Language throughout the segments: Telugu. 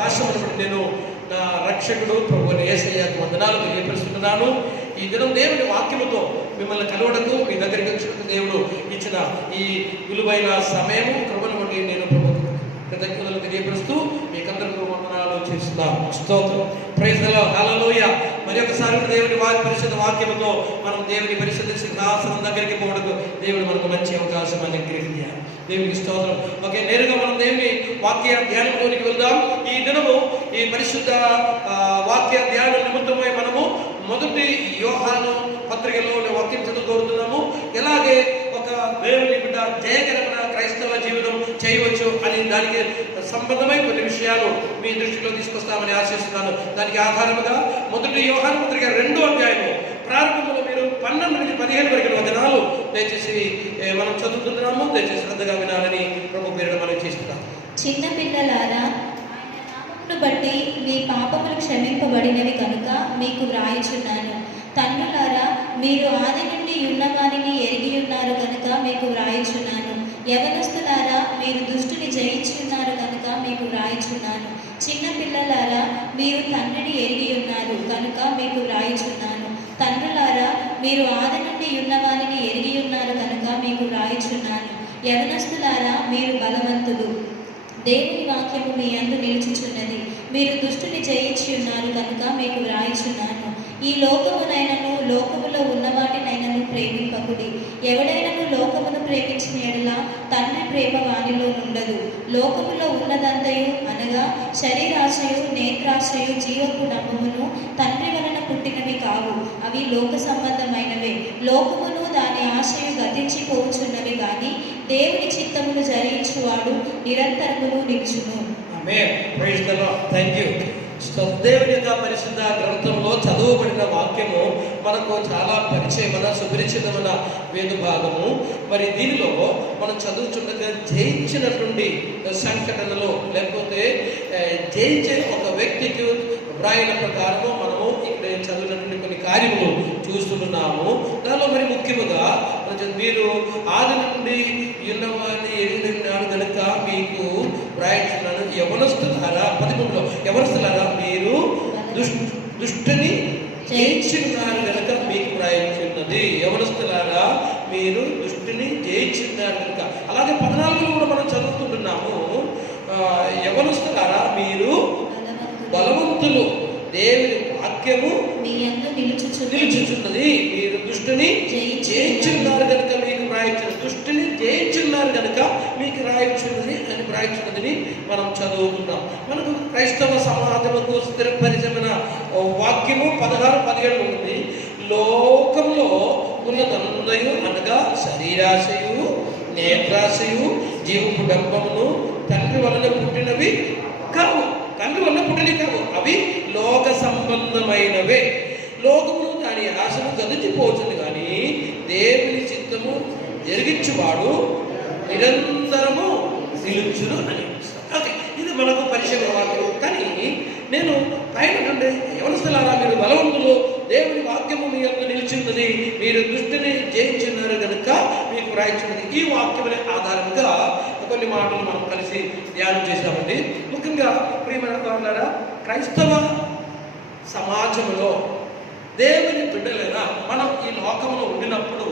భాషను బట్టి నేను నా రక్షకుడు ప్రభు యేసయ్యకు వందనాలు తెలియపరుస్తున్నాను. ఈ దినం దేవుని వాక్యముతో మిమ్మల్ని కలవడకు మీ దగ్గరికి వచ్చిన దేవుడు ఇచ్చిన ఈ విలువైన సమయము కృపను బట్టి నేను ప్రభుత్వం కృతజ్ఞతలు తెలియపరుస్తూ మీకందరికీ వందనాలు చేస్తున్నాం. స్తోత్రం. Praise the Lord. హల్లెలూయా. మరి ఒకసారి దేవుని పరిశుద్ధ వాక్యముతో మనం దేవుని పరిశుద్ధ సింహాసనం దగ్గరికి పోవడానికి దేవుడు మనకు మంచి అవకాశం అనుగ్రహించారు. దేవునికి స్తోత్రం. ఓకే, నేరుగా మనం దేవుని వాక్య ధ్యానంలోనికి వెళ్దాం. ఈ దినము ఈ పరిశుద్ధ వాక్య ధ్యాన నిమిత్తమై మనము మొదటి యోహాను పత్రికలో వాక్యం చదువుకోరుతున్నాము. ఎలాగే ఒక దేవుని బిడ్డ జయకరమైన క్రైస్తవ జీవితం చేయవచ్చు అని దానికి సంబంధమైన కొన్ని విషయాలు మీ దృష్టిలో తీసుకొస్తామని ఆశిస్తున్నాను. దానికి ఆధారముగా మొదటి యోహాను పత్రిక 2వ అధ్యాయము ప్రారంభంలో మీరు 12 నుంచి 15 వరకు వచనాలు దయచేసి మనం చదువుతున్నాము. దయచేసి శ్రద్ధగా వినాలని ప్రభు పేరున మనం చేస్తున్నాం. చిన్న పిల్లలారా, ఆయన నామమును బట్టి మీ పాపములు క్షమింపబడినవి కనుక మీకు వ్రాయుచున్నాను. తండ్రులారా, మీరు ఆది నుండి ఉన్నవానిని ఎరిగి ఉన్నారు కనుక మీకు వ్రాయుచున్నాను. యవనస్తులారా, మీరు దుష్టుని జయించి ఉన్నారు కనుక మీకు వ్రాయుచున్నాను. చిన్న పిల్లలారా, మీరు తండ్రిని ఎరిగి ఉన్నారు కనుక మీకు వ్రాయుచున్నాను. తండ్రులారా, మీరు ఆది నుండి ఉన్నవానిని ఎరిగి ఉన్నారు కనుక మీకు వ్రాయుచున్నాను. యవనస్తులారా, మీరు బలవంతులు, దేవుని వాక్యము మీ యందు నిలుచుచున్నది. మీరు దుష్టుని జయించి ఉన్నారు కనుక మీకు వ్రాయుచున్నాను. ఈ లోకమునైనను లోకములో ఉన్నవాటినైనను ప్రేమింపకుడి. ఎవడైనను లోకమును ప్రేమించిన ఎడల తండ్రి ప్రేమ వానిలో ఉండదు. లోకములో ఉన్నదంతయు అనగా శరీరాశయు, నేత్రాశయు, జీవపు డంబమును తండ్రి వలన పుట్టినవి కావు. అవి లోక సంబంధమైనవే. లోకమును దాని ఆశయు గతించిపోవచ్చున్నవి కానీ దేవుని చిత్తమును జరిగించువాడు నిరంతరమును నిలుచును. ఆమేన్. Praise the Lord. థాంక్యూ. దేవుని యొక్క పరిశుద్ధ గ్రంథంలో చదువుబడిన వాక్యము మనకు చాలా పరిచయమైన సుపరిచితమైన వేద భాగము. మరి దీనిలో మనం చదువుతుండగా జయించినటువంటి సంఘటనలో లేకపోతే జయించే ఒక వ్యక్తికి వ్రాయిన ప్రకారము మనము ఇక్కడ చదివినటువంటి కొన్ని కార్యములు చూస్తున్నాము. దానిలో మరి ముఖ్యముగా మీరు ఆది నుండి ఉన్నవారిని ఎరిగినాడు కనుక మీకు వ్రాయించున్నాను. యవనస్తులారా, 13లో యవనస్తులారా, మీరు దుష్టుని జయించున్నారు కనుక మీకు వ్రాయించున్నది. యవనస్తులారా, మీరు దుష్టుని జయించున్నారు కనుక. అలాగే 14లో కూడా మనం చదువుతుంటున్నాము. యవనస్తులారా, మీరు బలవంతులు, దేవుని వాక్యము మీ యందు నిలుచుచున్నది. మీరు దుష్టుని జయించున్నారు కనుక మీకు వ్రాయించున్నది. దుష్టుని జయించున్నారు కనుక మీకు రాయించున్నది అని వ్రాయించున్నదని మనం చదువుతున్నాం. మనకు క్రైస్తవ సమాజముకు స్థిరపరిచమైన వాక్యము 16-17 ఉంది. లోకంలో ఉన్నదందయు అనగా శరీరాశయు, నేత్రాశయు, జీవపు డంబమును తండ్రి వలన పుట్టినవి కావు. తండ్రి వల్ల పుట్టినవి కావు. అవి లోక సంబంధమైనవే. లోకమును దాని ఆశను గతించిపోతుంది కానీ దేవుని చిత్తము జరిగించువాడు నిరంతరము నిలుచును అని. ఓకే, ఇది మనకు పరిచయం వాక్యం. కానీ నేను పైన యవనస్తులారా, మీరు బలవంతులు, దేవుని వాక్యము మీ యొక్క నిలిచిందని, మీరు దుష్టిని జయించున్నారు కనుక మీకు వ్రాయించున్నది. ఈ వాక్యమునే ఆధారంగా కొన్ని మాటలు మనం కలిసి ధ్యానం చేశామండి. ముఖ్యంగా ప్రియమైన వాళ్ళారా, క్రైస్తవ సమాజంలో దేవుని బిడ్డలైనా మనం ఈ లోకంలో ఉండినప్పుడు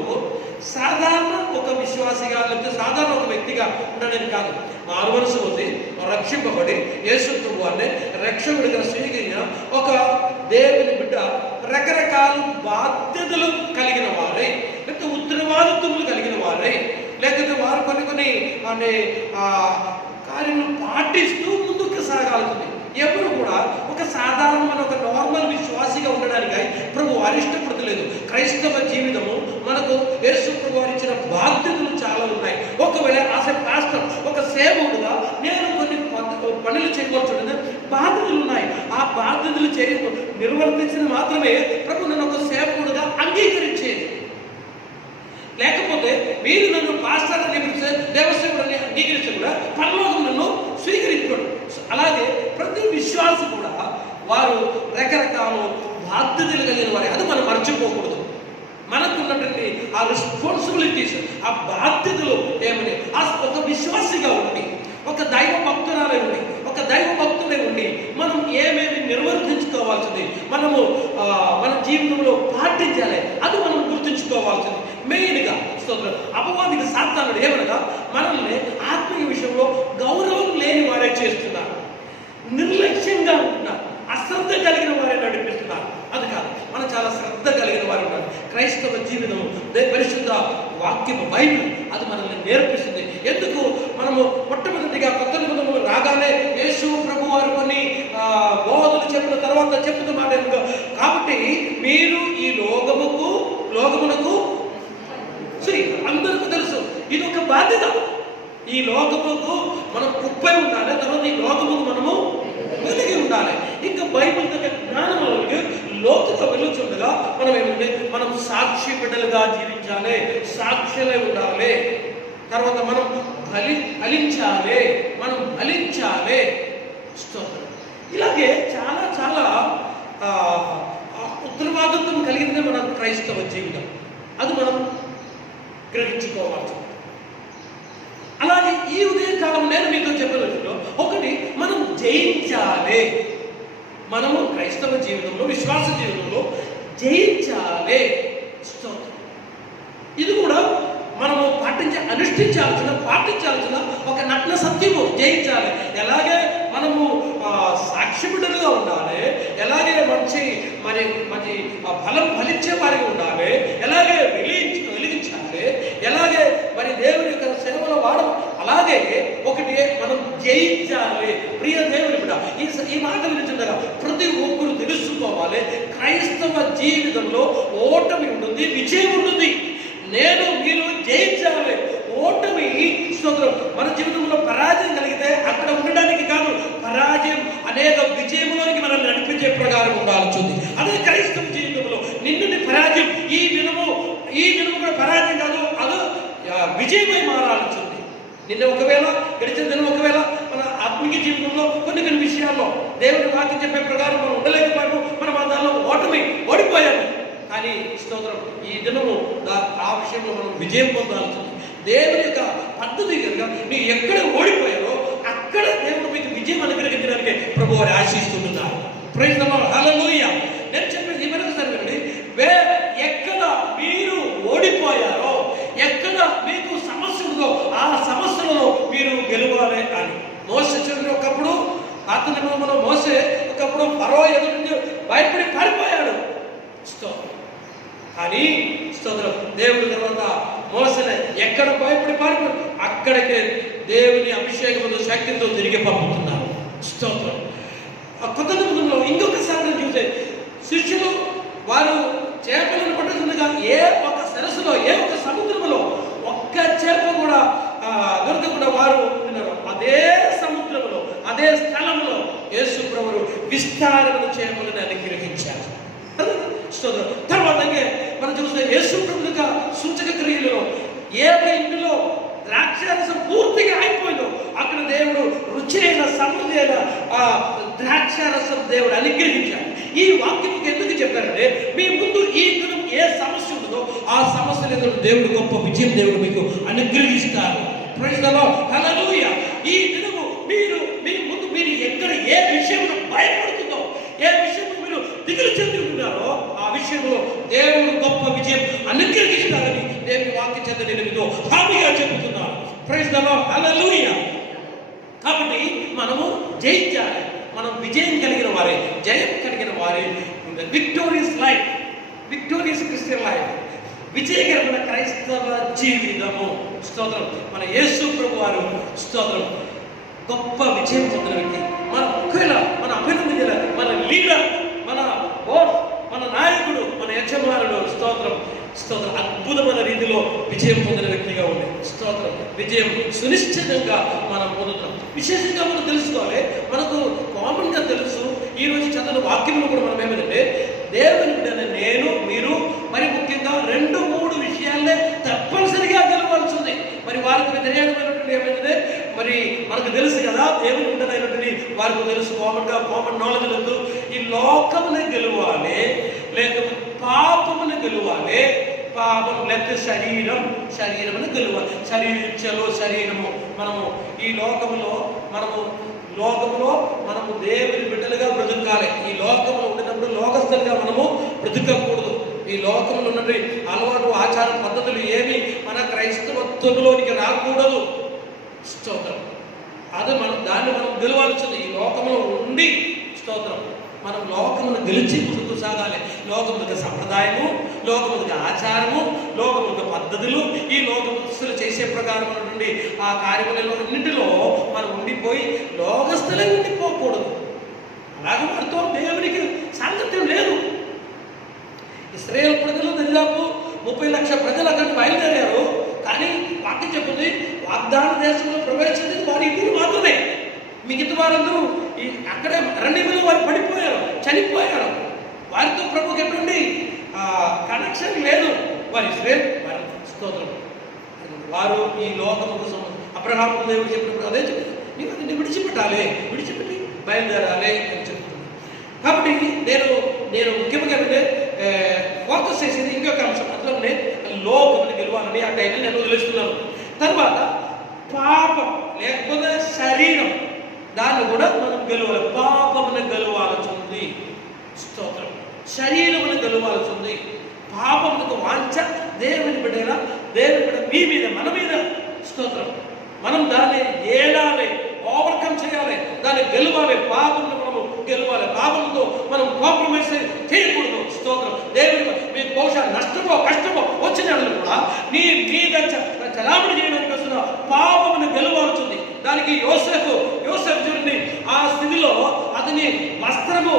సాధారణ ఒక విశ్వాసిగా లేకపోతే సాధారణ ఒక వ్యక్తిగా ఉండడానికి కాదు. మారు మనసు ఉంది, రక్షింపబడి యేసు ప్రభువునే రక్షకుడిగా స్వీకరించిన ఒక దేవుని బిడ్డ రకరకాల బాధ్యతలు కలిగిన వారై, లేకపోతే ఉత్తరవాదిత్వములు కలిగిన వారై, లేకపోతే వారు కొన్ని అంటే కార్యములు పాటిస్తూ ముందుకు సాగాల్సింది. ఎప్పుడు కూడా ఒక సాధారణమైన ఒక నార్మల్ విశ్వాసిగా ఉండడానికి ప్రభు వారు ఇష్టపడతలేదు. క్రైస్తవ జీవితము మనకు యేసు ప్రభు వారు ఇచ్చిన బాధ్యతలు చాలా ఉన్నాయి. ఒకవేళ పాస్టర్ ఒక సేవకుడుగా నేను కొన్ని పనులు చేయవలసిన బాధ్యతలు ఉన్నాయి. ఆ బాధ్యతలు నిర్వర్తించిన మాత్రమే ప్రభు నన్ను ఒక సేవకుడుగా అంగీకరించేది. లేకపోతే మీరు నన్ను పాస్టర్ అని దేవసేవుడని అంగీకరిస్తే కూడా పరలోకం నన్ను స్వీకరించాడు. అలాగే ప్రతి విశ్వాసి కూడా వారు రకరకాల బాధ్యతలు కలిగిన వారే. అది మనం మర్చిపోకూడదు. మనకున్నటువంటి ఆ రెస్పాన్సిబిలిటీస్, ఆ బాధ్యతలు ఏమని ఒక విశ్వాసిగా ఉండి, ఒక దైవ భక్తురాలై ఉండి, ఒక దైవ భక్తుడే ఉండి ఏమేమి నిర్వర్తించుకోవాల్సింది, మనము మన జీవితంలో పాటించాలి, అది మనం గుర్తుంచుకోవాల్సింది మెయిన్గా. స్తోత్రం. అపవాదికి సాతానుడు ఏమనగా మనల్ని ఆత్మీయ విషయంలో గౌరవం లేని వారే చేస్తున్నారు, నిర్లక్ష్యంగా ఉంటున్నారు, అశ్రద్ధ కలిగిన వారే నడిపిస్తున్నారు. అది కాదు, మనం చాలా శ్రద్ధ కలిగిన వారు ఉన్నారు. క్రైస్తవ జీవితం పరిశుద్ధ వాక్యము బైబిల్ అది మనల్ని నేర్పిస్తుంది. ఎందుకు మనము మొట్టమొదటిగా కొత్త నిబంధనలు రాగానే యేసు ప్రభు వారు కొన్ని బోధలు చెప్పిన తర్వాత చెప్పుతున్న మాట ఎందుకు కాబట్టి మీరు ఈ లోకమునకు అందరికీ తెలుసు ఇది ఒక బాధ్యత. ఈ లోకముకు మనం ఉప్పై ఉండాలి, తర్వాత ఈ లోకముకు మనము వెలిగి ఉండాలి. ఇంకా బైబిల్ దగ్గర జ్ఞానంలోకి లోతుగా వెలుచుండగా మనం ఏమంటే మనం సాక్షి బిడ్డలుగా జీవించాలి, సాక్షులై ఉండాలి. తర్వాత మనం ఫలించాలి, మనం ఫలించాలి. ఇలాగే చాలా చాలా ఉత్తరవాదత్వం కలిగిందే మన క్రైస్తవ జీవితం. అది మనం గ్రహించుకోవాలి. అలాగే ఈ ఉదయకాలం నేను మీతో చెప్పినట్లు ఒకటి, మనం జయించాలి. మనము క్రైస్తవ జీవితంలో, విశ్వాస జీవితంలో జయించాలి. ఇది కూడా మనము పాటించాల్సిన ఒక నగ్న సత్యము. జయించాలి. ఎలాగే మనము సాక్షి బిడ్డలుగా ఉండాలి, ఎలాగే మంచి ఫలం ఫలించే వారికి ఉండాలి, ఎలాగే వెలిగించాలి, ఎలాగే మరి దేవుని యొక్క సేవలో వాడడం, అలాగే ఒకటి మనం జయించాలి. ప్రియ దేవుని బిడ్డ, ఈ మాట వినిచుండగా ప్రతి ఒక్కరు తెలుసుకోవాలి, క్రైస్తవ జీవితంలో ఓటమి ఉంటుంది, విజయం ఉంటుంది. మీరు జయించాలి. ఓటమి స్తోత్రం. మన జీవితంలో పరాజయం కలిగితే అక్కడ ఉండడానికి కాదు, పరాజయం అనేక విజయంలోనికి మనల్ని నడిపించే ప్రకారం ఉండాల్సింది. అదే క్రైస్తవ జీవితంలో నిన్ను పరాజయం, ఈ దినము కూడా పరాజయం కాదు, అది విజయమై మారాల్సింది. నిన్న ఒకవేళ గడిచిన దినం ఒకవేళ మన ఆత్మీయ జీవితంలో కొన్ని విషయాల్లో దేవుని వాక్యం చెప్పే ప్రకారం మనం ఉండలేకపోయాము, మనం దానిలో ఓడిపోయాము. కానీ స్తోత్రం, ఈ దినము ఆ విషయంలో మనం విజయం పొందాల్సింది. దేవుని యొక్క పద్ధతి కనుక మీరు ఎక్కడ ఓడిపోయారో అక్కడ దేవుడు మీకు విజయం అనుగ్రహించడానికి ప్రభువు వారు ఆశిస్తున్నారు. ప్రైజ్ ది లార్డ్, హల్లెలూయా. నేను చెప్పేది ఈ మరొక సరిగ్గా, ఎక్కడ మీరు ఓడిపోయారో, ఎక్కడ మీకు సమస్య ఉందో ఆ సమస్యలలో మీరు గెలవాలి అని. మోసే చూడండి, ఒకప్పుడు పాత నిబంధనలో మోసే ఒకప్పుడు ఫరో ఎదుటి భయపడి పారిపోయాడు. కానీ స్తోత్రం, దేవుడి తర్వాత మోసనే ఎక్కడ భయపడి పారిపోయి అక్కడికే దేవుని అభిషేకముతో శక్తితో తిరిగి పంపుతున్నారు. స్తోత్రం. కొత్త నిబంధనలో ఇంకొకసారి చూస్తే శిష్యులు వారు చేపలను పట్టుతుండగా ఏ ఒక సరస్సులో, ఏ ఒక సముద్రంలో ఒక్క చేప కూడా దొరకకుండా వారు ఉన్నారు. అదే సముద్రంలో, అదే స్థలంలో యేసు ప్రభువు విస్తారమైన చేపలను అనుగ్రహించారు. తర్వాత మనం చూస్తే యేసు ప్రభు యొక్క సూచక క్రియలలో ఏ ఇంటిలో ద్రాక్షారసం పూర్తిగా అయిపోయిందో అక్కడ దేవుడు రుచి అయిన సమృద్ధి అయిన ద్రాక్షారసం దేవుడు అనుగ్రహించాడు. ఈ వాక్యం ఎందుకు చెప్పారంటే మీ ముందు ఈ దినం ఏ సమస్య ఉంటుందో ఆ సమస్య ఎదురు దేవుడు గొప్ప విజయం దేవుడు మీకు అనుగ్రహిస్తారు. ప్రైజ్ ది లార్డ్, హల్లెలూయా. ఈ దినము మీరు ఎక్కడ ఏ విషయంలో భయపడుతుందో, ఏ విషయంలో మీరు దిగులు చెంది ఉన్నారో ఆ విషయంలో దేవుడు గొప్ప విజయం అనుగ్రహిస్తారని దేవుని వాక్య చేత నేను మీతో హామీగా చెబుతున్నాను. ప్రైజ్ ది లార్డ్, హల్లెలూయా. కాబట్టి మనము జయించాలి. మనం విజయం కలిగిన వారే, జయం కలిగిన వారే. Victorious life, victorious Christian life, విజయకరమైన క్రైస్తవ జీవితము. స్తోత్రం. మన యేసు ప్రభు వారు స్తోత్రం గొప్ప విజయం పొందిన వ్యక్తి. మన అభినందించాలి, మన లీడర్, మన బోస్, మన నాయకుడు, మన యజమానుడు స్తోత్రం అద్భుతమైన రీతిలో విజయం పొందిన వ్యక్తిగా ఉంది. స్తోత్రం. విజయం సునిశ్చితంగా మనం పొందుతాం. విశేషంగా మనం తెలుసుకోవాలి, మనకు కామన్ గా తెలుసు, ఈ రోజు చదువు వాక్యంలో కూడా మనం ఏమంటే దేవుని బిడ్డనే నేను మీరు మరి ముఖ్యంగా 2-3 విషయాలే తప్పనిసరిగా గెలవాల్సింది. మరి వారికి వ్యతిరేకమైనటువంటి ఏమైందంటే మరి మనకు తెలుసు కదా, దేవుని బిడ్డనైనటువంటి వారికి తెలుసు, కామన్ నాలెడ్జ్ లేదు. ఈ లోకమునే గెలవాలి, లేకపోతే పాపమును గెలవాలి, పాపం లేకపోతే శరీరమును గెలవాలి. శరీరము మనము ఈ లోకములో మనము దేవుని బిడ్డలుగా బ్రతకాలి. ఈ లోకంలో ఉండినప్పుడు లోకస్తులుగా మనము బ్రతకకూడదు. ఈ లోకంలో ఉన్నటువంటి అలవాటు ఆచార పద్ధతులు ఏమి మన క్రైస్తవత్వంలోనికి రాకూడదు. స్తోత్రం. అది దాన్ని మనం గెలవాల్సింది. ఈ లోకంలో ఉండి స్తోత్రం మనం లోకమును గెలిచి ముందుకు సాగాలి. లోకములకు సంప్రదాయము, లోకములకు ఆచారము, లోకములకు పద్ధతులు, ఈ లోకస్తులు చేసే ప్రకారం నుండి ఆ కార్యములలో అన్నింటిలో మనం ఉండిపోయి లోకస్తులే ఉండిపోకూడదు. అలాగే వారితో దేవునికి సాంగత్యం లేదు. ఇశ్రాయేలు ప్రజలు దాదాపు 30 లక్షల ప్రజలు అక్కడికి బయలుదేరారు. కానీ వాక్యం చెప్తుంది వాగ్దాన దేశంలో ప్రవేశించింది వారి ఇంటికి మాత్రమే. మిగతా వారందరూ అక్కడే అరణ్యంలో వారు పడిపోయారు, చనిపోయారు. వారితో ప్రభుకి ఎటువంటి కనెక్షన్ లేదు. వారి ఇశ్రాయేలు వారి స్తోత్రం. వారు ఈ లోకం కోసం అబ్రహాము దేవుడు చెప్పినప్పుడు అదే చెప్పారు, నీవు అది విడిచిపెట్టాలి, విడిచిపెట్టి బయలుదేరాలి అని చెప్తున్నాను. కాబట్టి నేను ముఖ్యంగా ఏంటంటే ఫోకస్ చేసేది ఇంకొక అంశం. అందులోనే లోకముని గెలవాలని ఆ టైంలో నేను వదిలేస్తున్నాను. తర్వాత పాపం లేకపోతే శరీరం, దాన్ని కూడా మనం గెలవాలి. పాపమును గెలవాల్సి ఉంది. స్తోత్రం. శరీరమును గెలవాల్సి ఉంది. పాపములకు వాంఛ దేవుని బిడ్డ మీ మీద, మన మీద స్తోత్రం. మనం దాన్ని ఏలాలి, ఓవర్కమ్ చేయాలి, దాన్ని గెలవాలి. పాపమును మనము గెలవాలి. పాపంతో మనం కాంప్రమైజ్ చేయకూడదు. స్తోత్రం. దేవుని మీకు బహుశా నష్టమో కష్టమో వచ్చిన కూడా నీ మీద చలామణి చేయడానికి వస్తున్న పాపమును గెలవాల్సింది. దానికి యోసేపు చూడండి, ఆ స్థితిలో అతని వస్త్రము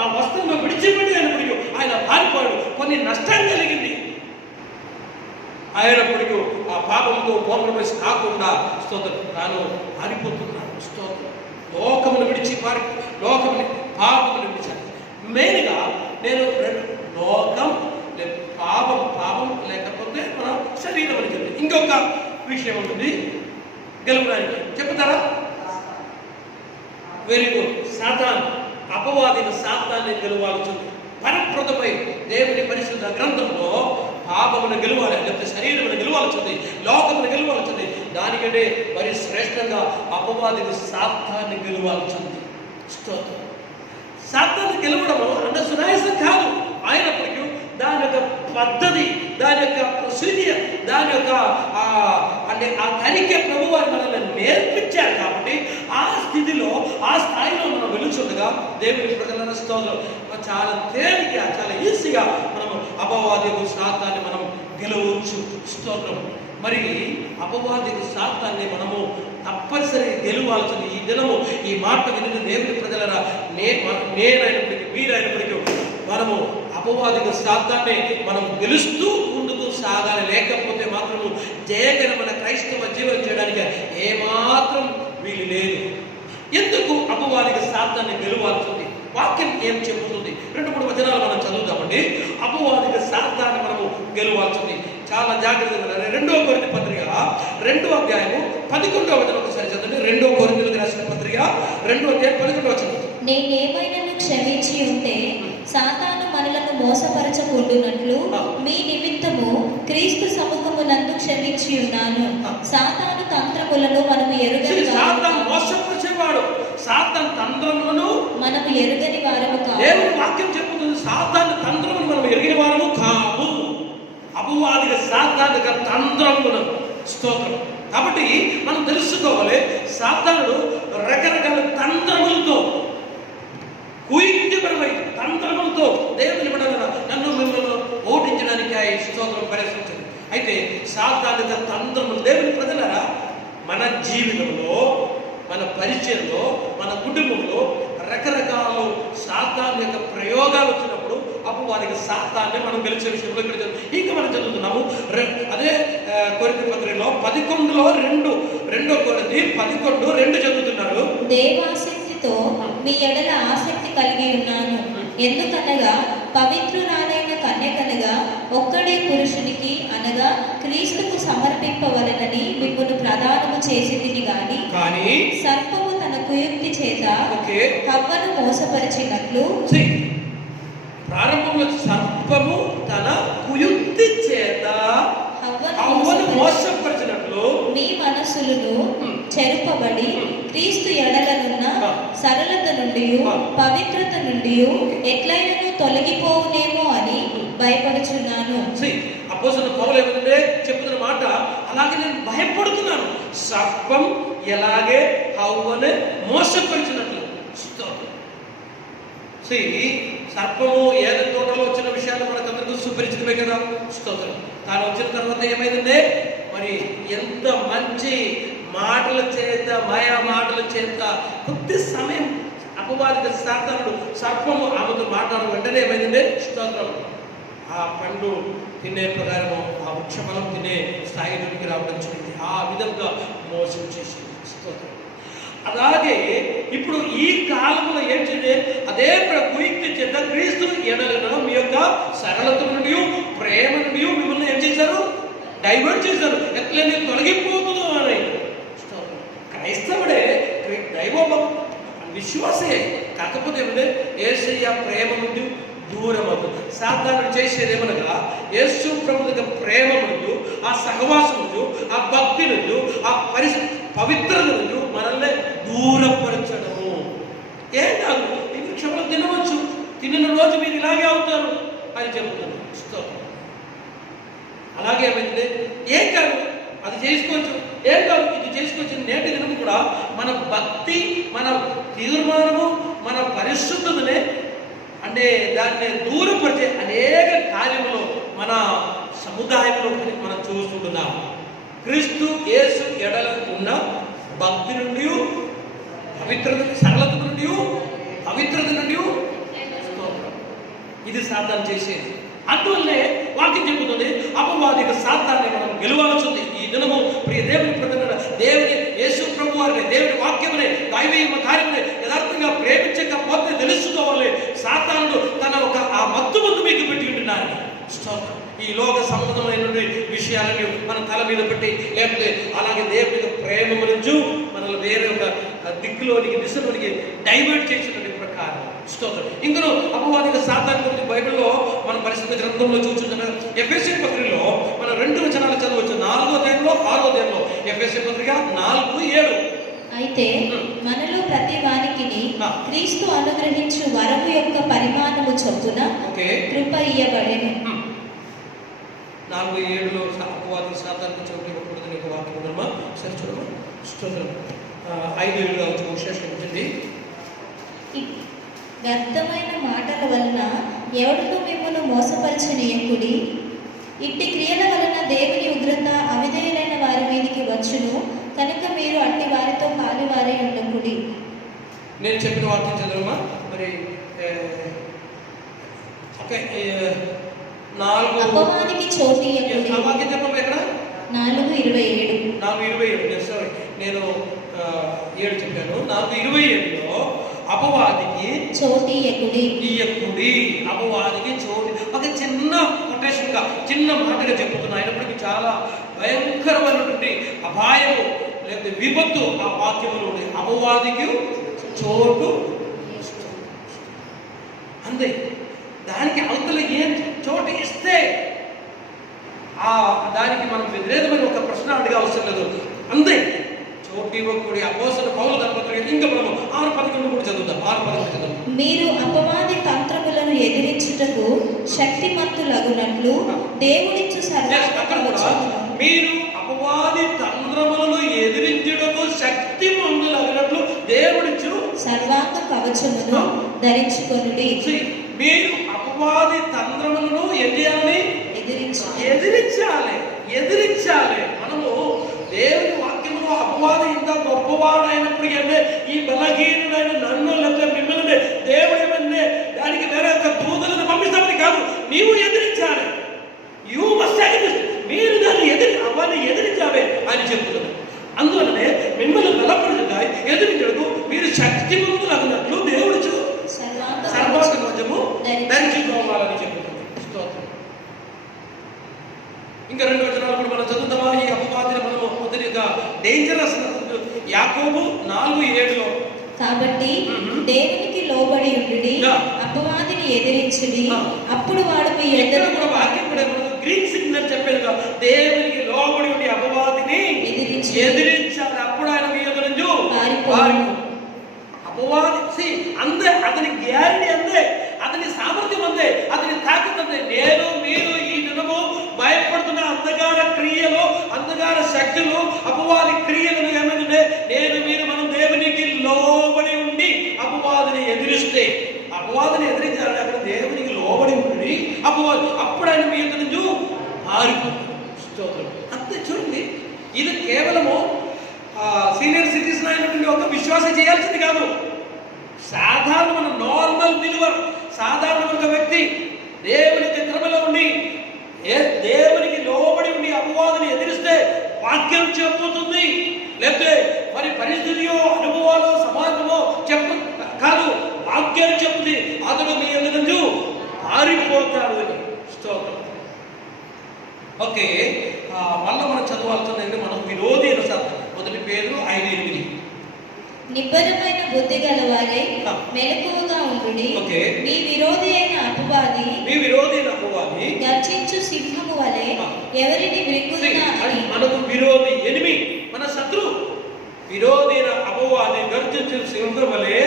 ఆ వస్త్రము విడిచిపెట్టి అయినప్పటికీ ఆయన పారిపోయాడు. కొన్ని నష్టం కలిగింది. అయినప్పటికీ ఆ పాపంతో కాంప్రమైజ్ కాకుండా స్తోత్రం తాను పారిపోతున్నాడు. స్తోత్రం. లోకమును విడిచి లోకముని పాపమును విడిచాను. మెయిన్గా నేను లోకం పాపం లేకపోతే మన శరీరం అని చెప్పి ఇంకొక విషయం ఉంటుంది గెలవడానికి. చెప్తారా? Very good. సాతాన్, అపవాదిని సాతాన్ని గెలవాల్సింది. పరప్రదపై దేవుని పరిశుద్ధ గ్రంథంలో పాపమును గెలవాలి, లేకపోతే శరీరమును గెలవాల్సింది, లోకమును గెలవాల్సింది. దానికంటే మరి శ్రేష్టంగా అపవాదిని సాతాన్ని గెలవాల్సింది. స్తోత్రం. సాతాన్ని గెలవడము అంత సునాయాసం కాదు. అయినప్పటికీ దాని యొక్క పద్ధతి, దాని యొక్క ప్రొసీజర్, దాని యొక్క అంటే ఆ కరికే ప్రభు వారు మనల్ని నేర్పించారు. కాబట్టి ఆ స్థితిలో, ఆ స్థాయిలో మనం వెలుచుండగా దేవుని ప్రజల స్తోత్రం చాలా తేలిక, చాలా ఈజీగా మనము అపవాదికు సాతాన్ని మనం గెలవచ్చు. స్తోత్రం. మరి అపవాదికు సాతాన్ని మనము తప్పనిసరిగా గెలవాల్సింది. ఈ దినము ఈ మాట విని దేవుని ప్రజలరా నేనైనప్పటికీ మీరైనప్పటికీ మనము అపవాదిక సాతాన్ని మనం గెలుస్తూ ముందుకు సాగాలి. లేకపోతే మాత్రము జయకరమైన క్రైస్తవ జీవనం చేయడానికి ఏమాత్రం వీలు లేదు. ఎందుకు అపవాదిక సాతాన్ని గెలవాల్సింది? వాక్యం ఏం చెబుతుంది? 2-3 వచనాలు మనం చదువుతామండి. అపవాదిక సాతాన్ని మనము గెలవాల్సింది. చాలా జాగ్రత్తగా 2వ కొరింథీ పత్రిక 2వ అధ్యాయము 11వ వచనం ఒకసారి చదవండి. 2వ కొరింథీయులకు రాసిన పత్రిక 2వ అధ్యాయం 11వ వచనం. నేనేమైనను క్షమించి ఉంటే సాతాను మనలను మోసపరచకుండునట్లు మీ నిమిత్తము క్రీస్తు సముఖమునందు క్షమించి ఉన్నాను. సాతాను తంత్రములను మనము ఎరుగని సాతాను మోసపరిచేవాడు. సాతాను తంత్రములను మనము ఎరుగని వారము కాము. దేవుని వాక్యం చెప్పుతుంది సాతాను తంత్రములను మనం ఎరిగిన వారము కాము. అపవాదిక సాతానిక తంత్రములను. స్తోత్రం. కాబట్టి మనం తెలుసుకోవాలి, సాతానుడు రకరకాల తంత్రములతో, కుయుక్తిపరమై తంత్రములతో దేవుని బిడ్డలను నన్ను మిమ్మల్ని ఓడించడానికి స్తోత్రం పరిశ్రమించింది. అయితే సాతానిక తంత్రములు దేవుని ప్రజలరా మన జీవితంలో, మన పరిచయంలో, మన కుటుంబంలో రకరకాల సాతాన్ యొక్క ప్రయోగాలు వచ్చినప్పుడు అపవాదిక సాతాన్ని మనం గెలిచే విషయంలో ఇంకా మనం చదువుతున్నాము. అదే కొరింథీ పత్రికలో 11లో 2 కొరింథీ 11:2 చదువుతున్నారు. దేవాసక్తితో మీ ఎడల ఆసక్తి కలిగి ఉన్నాను. ఎందుకనగా పవిత్రురాలైన కన్యకనగా ఒక్కడే పురుషునికి అనగా క్రీస్తుకు సమర్పింపవలనని మిమ్మును ప్రదానము చేసి తిని గాని సర్పము తన కుయుక్తి చేత హవ్వను మోసపరిచినట్లు. ప్రారంభంలో సర్పము తన కుయుక్తి చేత హవ్వను మోసపరిచినట్లు మీ మనస్సులను చెరుపబడి క్రీస్తు ఎడలనున్న సరళత నుండి నుండి పవిత్రత నుండి ఎట్లయినను తొలగిపోవునేమో అని భయపడుచున్నాను. అపోస్తలుడు పౌలు ఏమంటే చెప్తున్న మాట, అలాగే నేను భయపడుతున్నాను, సర్పం ఎలాగే హవ్వను మోసపరిచినట్లు. సర్పము ఏదైనా తోటలో వచ్చిన విషయాలు మనకందరికీ సుపరిచితమే కదా. స్తోత్రం. తాను వచ్చిన తర్వాత ఏమైందంటే, మరి ఎంత మంచి మాటల చేత, మాయా మాటల చేత కొద్ది సమయం అపవాదిక సాతానుడు సర్పము ఆమెతో మాట్లాడడం వెంటనే ఏమైందంటే, స్తోత్రం, ఆ పండు తినే ప్రకారము ఆ వృక్షఫలం తినే స్థాయిలోకి రావడం జరిగింది. ఆ విధంగా మోసం చేసింది. స్తోత్రం. అలాగే ఇప్పుడు ఈ కాలంలో ఏంటంటే, అదే కుయుక్తి చేత క్రీస్తుని ఎడలిన మీ యొక్క సరళత నుండి, ప్రేమ నుండి మిమ్మల్ని ఏం చేశారు? డైవర్ట్ చేశారు. ఎట్లా నేను తొలగిపోతుందో అని. క్రైస్తవుడే దైవ విశ్వాసే, కాకపోతే ఏమంటే యేసయ్య ప్రేమ నుండి దూరం అవుతుంది. సాధారణ చేసేది ఏమనగా, యేసు ప్రభు దగ్గర ప్రేమ నుండి, ఆ సహవాసం నుండి, ఆ భక్తి నుండి, ఆ పవిత్రత నుండి మనల్ని దూరపరచడము. ఏం కాదు, ఈ వృక్షంలో తినవచ్చు, తినిన రోజు మీరు ఇలాగే అవుతారు అని చెబుతున్నాను. అలాగే ఏమైంది, ఏం కాదు, అది చేసుకోవచ్చు, ఏం కాదు, ఇది చేసుకోవచ్చు. నేటి దినం కూడా మన భక్తి, మన తీర్మానము, మన పరిశుద్ధతనే అంటే దాన్ని దూరపరిచే అనేక కార్యములు మన సముదాయంలో మనం చూస్తుంటున్నాం. క్రీస్తు యేసు ఎడల ఉన్న భక్తి నుండి, పవిత్రత, సరళత నుండి, పవిత్రత నుండి ఇది సాధన చేసేది. అందువల్లే వాక్యం చెబుతుంది, అపవాదిక సాతాన్ని మనం గెలవాల్సి ఉంది. ఈ దినము ప్రియ దేవుని ప్రజల దేవుని యేసు ప్రభు వారిని, దేవుని వాక్యమునే, దైవీయ కార్యమునే యథార్థంగా ప్రేమించకపోతే తెలుసుకోవాలి. సాతానుడు తన ఒక ఆ మత్తు ముందు మీకు పెట్టి ఉంటున్నాడు. ఈ లోక సంబంధమైన విషయాలని మన తల మీద పెట్టి, లేకపోతే అలాగే దేవుని ప్రేమ గురించి మనల్ని వేరే ఒక దిక్కులోనికి, దిశలోనికి డైవర్ట్ చేసినటువంటి ప్రకారం. స్తోత్రం. ఇంకను అపవాదిక సాతాను గురించి బైబిల్లో మన పరిశుద్ధ గ్రంథంలో చూస్తున్నాం. ఎఫెసీ పత్రికలో మనం 2 వచనాలు చదవచ్చు, 4వ అధ్యాయంలో 6వ అధ్యాయంలో. ఎఫెసీ పత్రిక 4:7. అయితే మనలో ప్రతి వానికిని క్రీస్తు అనుగ్రహించు వరము యొక్క పరిమాణము చొప్పున కృప ఇయ్యబడెను. 4:7లో అపవాది సాతాను చోటు ఇవ్వకూడదని ఒక వాక్యం ఉందమ్మా. సరే చూడమ్మా. స్తోత్రం. 5:7 కావచ్చు, విశేషం ఉంటుంది. వ్యర్థమైన మాటల వలన ఎవడును మిమ్మల్ని మోసపరిచనీయకుడి. ఇట్టి క్రియల వలన దేవుని ఉగ్రత అవిధేయులైన వారి మీదికి వచ్చును కనుక మీరు అట్టి వారితో పాలువారై ఉండకుడి. నేను చెప్పిన వాక్యం చదవమ్మా. మరి అపవాదికి చోటు ఇయ్యకుడి. ఆ వాక్యం చెప్పమ్మా. ఎక్కడ? 4:27. 4:27. సారీ, నేను 7 చెప్పాను. 4:27లో అపవాదికి చోటు ఇయ్యకుడి. అపవాదికి చోటు. ఒక చిన్న కొటేషన్ గా, చిన్న మాటగా చెప్పుతున్నా, అయినప్పటికీ చాలా భయంకరమైనటువంటి అపాయము లేదా విపత్తు ఆ వాక్యములు ఉన్నాయి. అపవాదికి చోటు అంతే. దానికి అవతల ఏం చోటు ఇస్తే దానికి మనం వ్యతిరేకమైన ఒక ప్రశ్న అడిగే అవసరం లేదు. అంతే. చోటు ఇవ్వకూడి అపోస్తలుడు పౌలు ధర్మపత్రిక ఇంకా మనం 6:11 కూడా చదువుతాం. 6:11 చదువుతాం. మీరు అపవాది తంత్రములను ఎదిరించుటకు శక్తిమంతులగునట్లు దేవుడిచ్చు మీరు అపవాది తంత్రములను ఎదిరించుటకు శక్తిమంతులగునట్లు దేవుడిచ్చు సర్వాంగ కవచమును ధరించుకొనుడి. మీరు అపవాది తంత్రములను ఎదిరించాలి. మనము దేవుని వాక్యములో అపవాది ఇంత గొప్పవాడు అయినప్పటికీ అంటే ఈ బలహీనుడైన నన్ను లేదా మిమ్మల్ని దేవుడు ఏమంటే దానికి వేరే దూతలను పంపిస్తామని కాదు, నీవు ఎదిరించాలి. You must against. మీరు దాన్ని అవన్నీ ఎదిరించాలి అని చెప్తున్నారు. అందువల్లనే మిమ్మల్ని బలపడుతుంటాయి ఎదిరించడకు మీరు శక్తిమంతులగినట్లు దేవుడు సర్వాంగ కవచము ధరించుకోవాలని చెప్తున్నారు. ఇంకా 2 వచనాలు కూడా మనం చదువుతామా? ఈ అపవాదిని మనము మొదటి డేంజరస్. యాకోబు 4:7లో కాబట్టి దేవునికి లోబడి ఉండుడి, అపవాదిని ఎదిరించుడి, అప్పుడు వాడు మీ ఎదురు. వాక్యం కూడా గ్రీక్ సిగ్నల్ చెప్పేదిగా, దేవునికి లోబడి ఉండి అపవాదిని ఎదిరించాలి, అప్పుడు ఆయన మీ ఎదురు. అపవాది అందే, అతని గ్యారంటీ అందే, అతని సామర్థ్యం అందే, అతని తాకత్ అందే. నేను మీరు ఈ దినము భయపడుతున్న అంధకార క్రియలు, అంధకార శక్తులు, అపవాది క్రియలను ఏమైందంటే నేను మీరు మనం దేవునికి లోబడి ఉండి అపవాదిని ఎదిరిస్తే, అపవాదిని ఎదిరించాలని అక్కడ దేవునికి లోబడి ఉండి అపవాది అప్పుడు ఆయన మీ యొక్క నుంచి మారిపోతాడు. అంతే. చూడండి, ఇది కేవలము సీనియర్ సిటిజన్ అయినటువంటి ఒక విశ్వాసం చేయాల్సింది కాదు. సాధారణ మన నార్మల్ బిలీవర్, సాధారణ ఒక వ్యక్తి దేవుని క్రమలో ఉండి దేవునికి లోబడి ఉండి అపవాదిని ఎదిరిస్తే వాక్యం చెప్పుతుంది. లేకపోతే మరి పరిస్థితియో అనుభవాలు సమాజమో చెప్పు కాదు, వాక్యం చెప్పుతుంది. అతడు మీ ఎదురు మారిపోతాడు. స్తోత్రం. ఓకే, మళ్ళీ మనం చదవాల్సిందంటే మనం విరోధి అయిన సార్ మొదటి పేరు 5:8. నిబ్బరమైన బుద్ధి గలవారే మెలకువగా ఉండుడి. మీ విరోధి అయిన అపవాది గర్జించు సింహము వలె ఎవరిని మృంగుదునా అని. మనకు విరోధి ఎనిమి, మన శత్రు విరోధి అయిన అపవాది గర్జించు సింహం వలె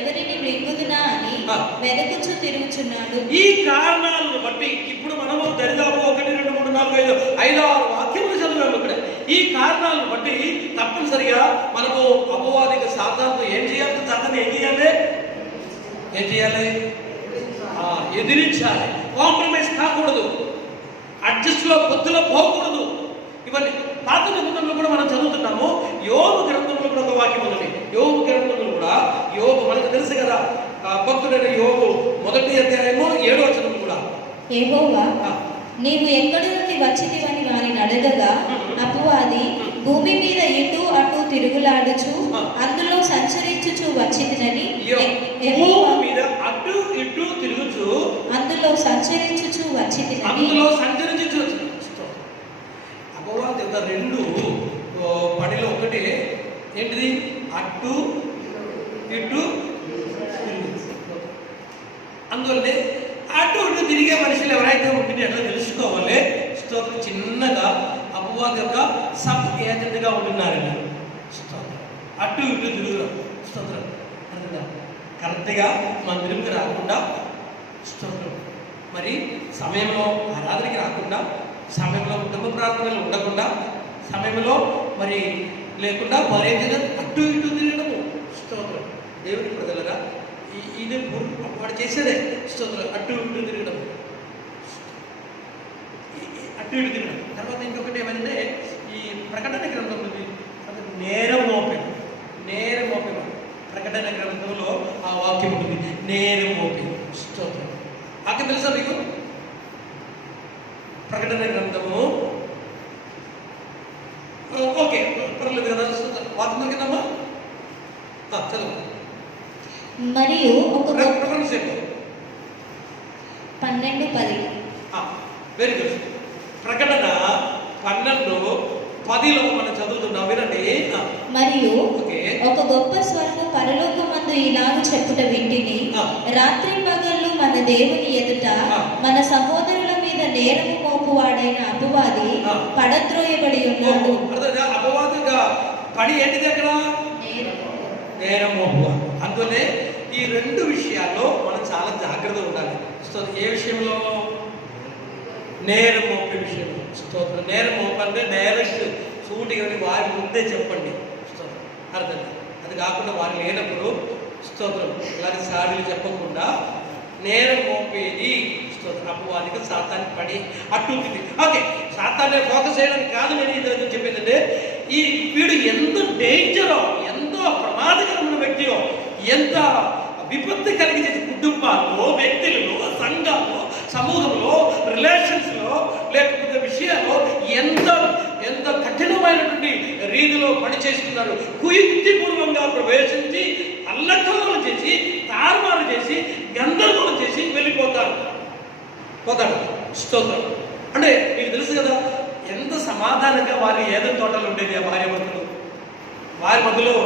ఎవరిని మృంగుదునా అని వెదకుచు తిరుగుచున్నాడు. ఈ కారణాలను బట్టి ఇప్పుడు మనము దరిదాపు 1, 2, 3, 4, 5, 6 వాక్యములు చదివాము ఇక్కడ. ఈ కారణాలను బట్టి తప్పనిసరిగా మనము అపవాదికి సాధారణ ఏం చేయాలి? సాధారణ ఏం చేయాలి? ఎదిరించాలి. కాంప్రమైజ్ కాకూడదు, అడ్జస్ట్లో పొత్తులో పోకూడదు. ఇవన్నీ పాత నిబంధనలు కూడా మనం చదువుతున్నాము. యోబు గ్రంథంలో కూడా ఒక వాక్యం ఉంది. యోబు గ్రంథంలో కూడా యోబు మనకు తెలుసు కదా, భక్తుడైన యోబు 1వ అధ్యాయము 7వ వచనం కూడా యెహోవా నీవు ఎక్కడి నుండి వచ్చితివని వారిని అడగగా అపవాది భూమి మీద ఇటు అటు తిరుగులాడుచు అందులో సంచరించుచు వచ్చితినని. అటు ఇటు తిరుగుచు అందులో సంచరించుచు వచ్చితినని. అపవాది యొక్క 2 పనిలో ఒకటి ఏంటిది? అటు ఇటు అందువల్లనే అటు ఇటు తిరిగే మనుషులు ఎవరైతే ఉంటుంది అట్లా తెలుసుకోవాలి. స్తోత్రం. చిన్నగా అపవాది యొక్క సబ్ ఏజెంట్గా ఉంటున్నారండి. స్తోత్రం. అటు ఇటు తిరుగుతాం. స్తోత్రం. కరెక్ట్గా మందిరంకి రాకుండా, స్తోత్రం, మరి సమయంలో ఆరాధనకి రాకుండా, సమయంలో కుటుంబ ప్రార్థనలు ఉండకుండా, సమయంలో మరి లేకుండా మరేదైనా అటు ఇటు తిరగడము. స్తోత్రం. దేవుని ప్రజలరా, ఇది వాడు చేసేదే. స్తోత్రం. అటు ఇటు తిరగడం, అటు ఇటు తిరగడం. తర్వాత ఇంకొకటి ఏమంటే ఈ ప్రకటన గ్రంథం ఉంది, నేరం మోపే ప్రకటన గ్రంథంలో ఆ వాక్యం ఉంటుంది, నేరం మోపే. స్తోత్రం. వాక్యం తెలుసా మీకు? ప్రకటన గ్రంథము. ఓకే, పర్లేదు కదా. వాక్యం దొరికిందమ్మా, చదువు. మరియు 12:10. Very good. ప్రకటన 12:10లో మనం చదువుతున్నాం, వినండి. మరియు ఒక గొప్ప స్వరము పరలోకమందు ఇలాగ చెప్పుట వింటిని, రాత్రి పగళ్ళు మన దేవుని ఎదుట మన సహోదరుల మీద నేరము మోపువాడైన అపవాది పడద్రోయబడి ఉన్నాడు. అపవాదిగా పడి ఏంటిది అక్కడ? నేరం మోపువాడు. అందువల్లే ఈ 2 విషయాల్లో మనం చాలా జాగ్రత్తగా ఉండాలి. ఏ విషయంలో? నేరం మోపే విషయంలో. స్తోత్రం. నేరం మోపంటే డైరెక్ట్ సూటిగా వారి ముందే చెప్పండి. స్తోత్రం. అర్థం. అది కాకుండా వారు లేనప్పుడు, స్తోత్రం, ఇలాంటి సాడీలు చెప్పకుండా నేరం మోపేది. స్తోత్రం. అపవాదికి సాతాన్ని పడి అట్టుంది. ఓకే, సాతాన్ని ఫోకస్ చేయడానికి కాదు నేను ఈ దగ్గర చెప్పేదంటే, ఈ వీడు ఎంత డేంజరో, ఎంతో ప్రమాదకరమైన వ్యక్తియో, ఎంత విపత్తు కలిగించే కుటుంబాల్లో, వ్యక్తులలో, సంఘాల్లో, సమూహంలో, రిలేషన్స్లో, లేకపోతే విషయాల్లో ఎంత కఠినమైనటువంటి రీతిలో పనిచేస్తున్నారు. కుయుక్తిపూర్వంగా ప్రవేశించి అల్లకల్లోలు చేసి, తారుమారు చేసి, గందరగోళం చేసి వెళ్ళిపోతాడు. స్తోత్రం. అంటే మీకు తెలుసు కదా, ఎంత సమాధానంగా వారి ఏదైనా తోటలు ఉండేది ఆ భార్య భర్తలు. వారి మధ్యలో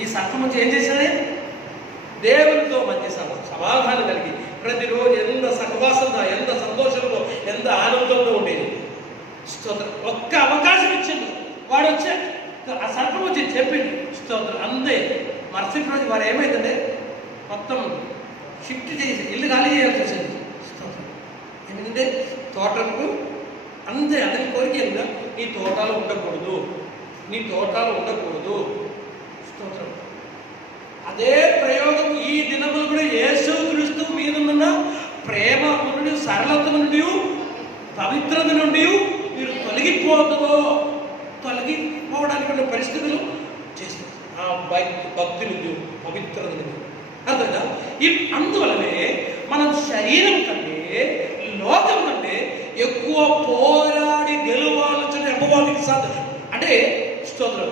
ఈ సర్పం వచ్చి ఏం చేశాడే? దేవునితో మంచి సమాధానం కలిగి ప్రతిరోజు ఎంత సహవాసంగా, ఎంత సంతోషంతో, ఎంత ఆనందంతో ఉండేది. స్తోత్రం. ఒక్క అవకాశం ఇచ్చింది, వాడు వచ్చే ఆ సర్పం వచ్చి చెప్పింది. స్తోత్రం. అంతే. మరుసటి రోజు వారు ఏమైందంటే షిఫ్ట్ చేసి ఇల్లు ఖాళీ చేయాల్సి వచ్చింది. ఎందుకంటే తోటకు అంతే అతని కోరిక ఏంటంటే నీ తోటలు ఉండకూడదు, నీ తోటలు ఉండకూడదు. స్తోత్రం. అదే ప్రయోగం ఈ దినములు కూడా యేసు క్రీస్తు మీద ఉన్న ప్రేమ నుండి, సరళత నుండి, పవిత్రత నుండి మీరు తొలగిపోవడానికి ఉన్న పరిస్థితులు చేస్తారు. ఆ భక్తి నుండి, పవిత్రత నుండి. అర్థంగా అందువలనే మనం శరీరం కంటే, లోకం కంటే ఎక్కువ పోరాడి గెలవాల్సిన అపవాదికి సాధన. అంటే స్తోత్రం,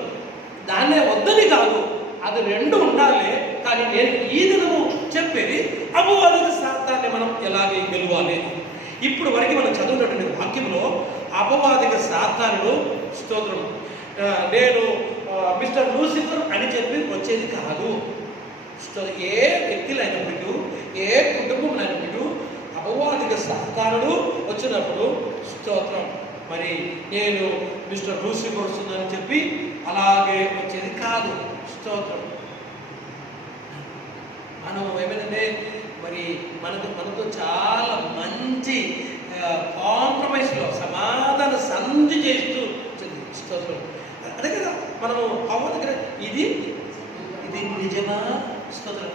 దాన్నే వద్దని కాదు, అది రెండు ఉండాలి. కానీ నేను ఈ దినము చెప్పేది అపవాదిక సాతాన్ని మనం ఎలాగే గెలవాలి. ఇప్పుడు వరకు మనం చదువుతున్నటువంటి వాక్యంలో అపవాదిక సాతానుడు స్తోత్రం నేను మిస్టర్ లూసిఫర్ అని చెప్పి వచ్చేది కాదు. ఏ వ్యక్తులైనప్పుడు, ఏ కుటుంబంలో అయినప్పుడు అపవాదిక సాతానుడు వచ్చినప్పుడు స్తోత్రం మరి నేను మిస్టర్ లూసిఫర్ వస్తుందని చెప్పి అలాగే వచ్చేది కాదు. స్తోత్రం. మనం ఏమైందంటే మరి మనతో చాలా మంచి కాంప్రమైజ్లో సమాధాన సంధి చేస్తూ వచ్చింది. స్తోత్రం. అదే కదా మనము అవ్వదు ఇది నిజమా. స్తోత్రం.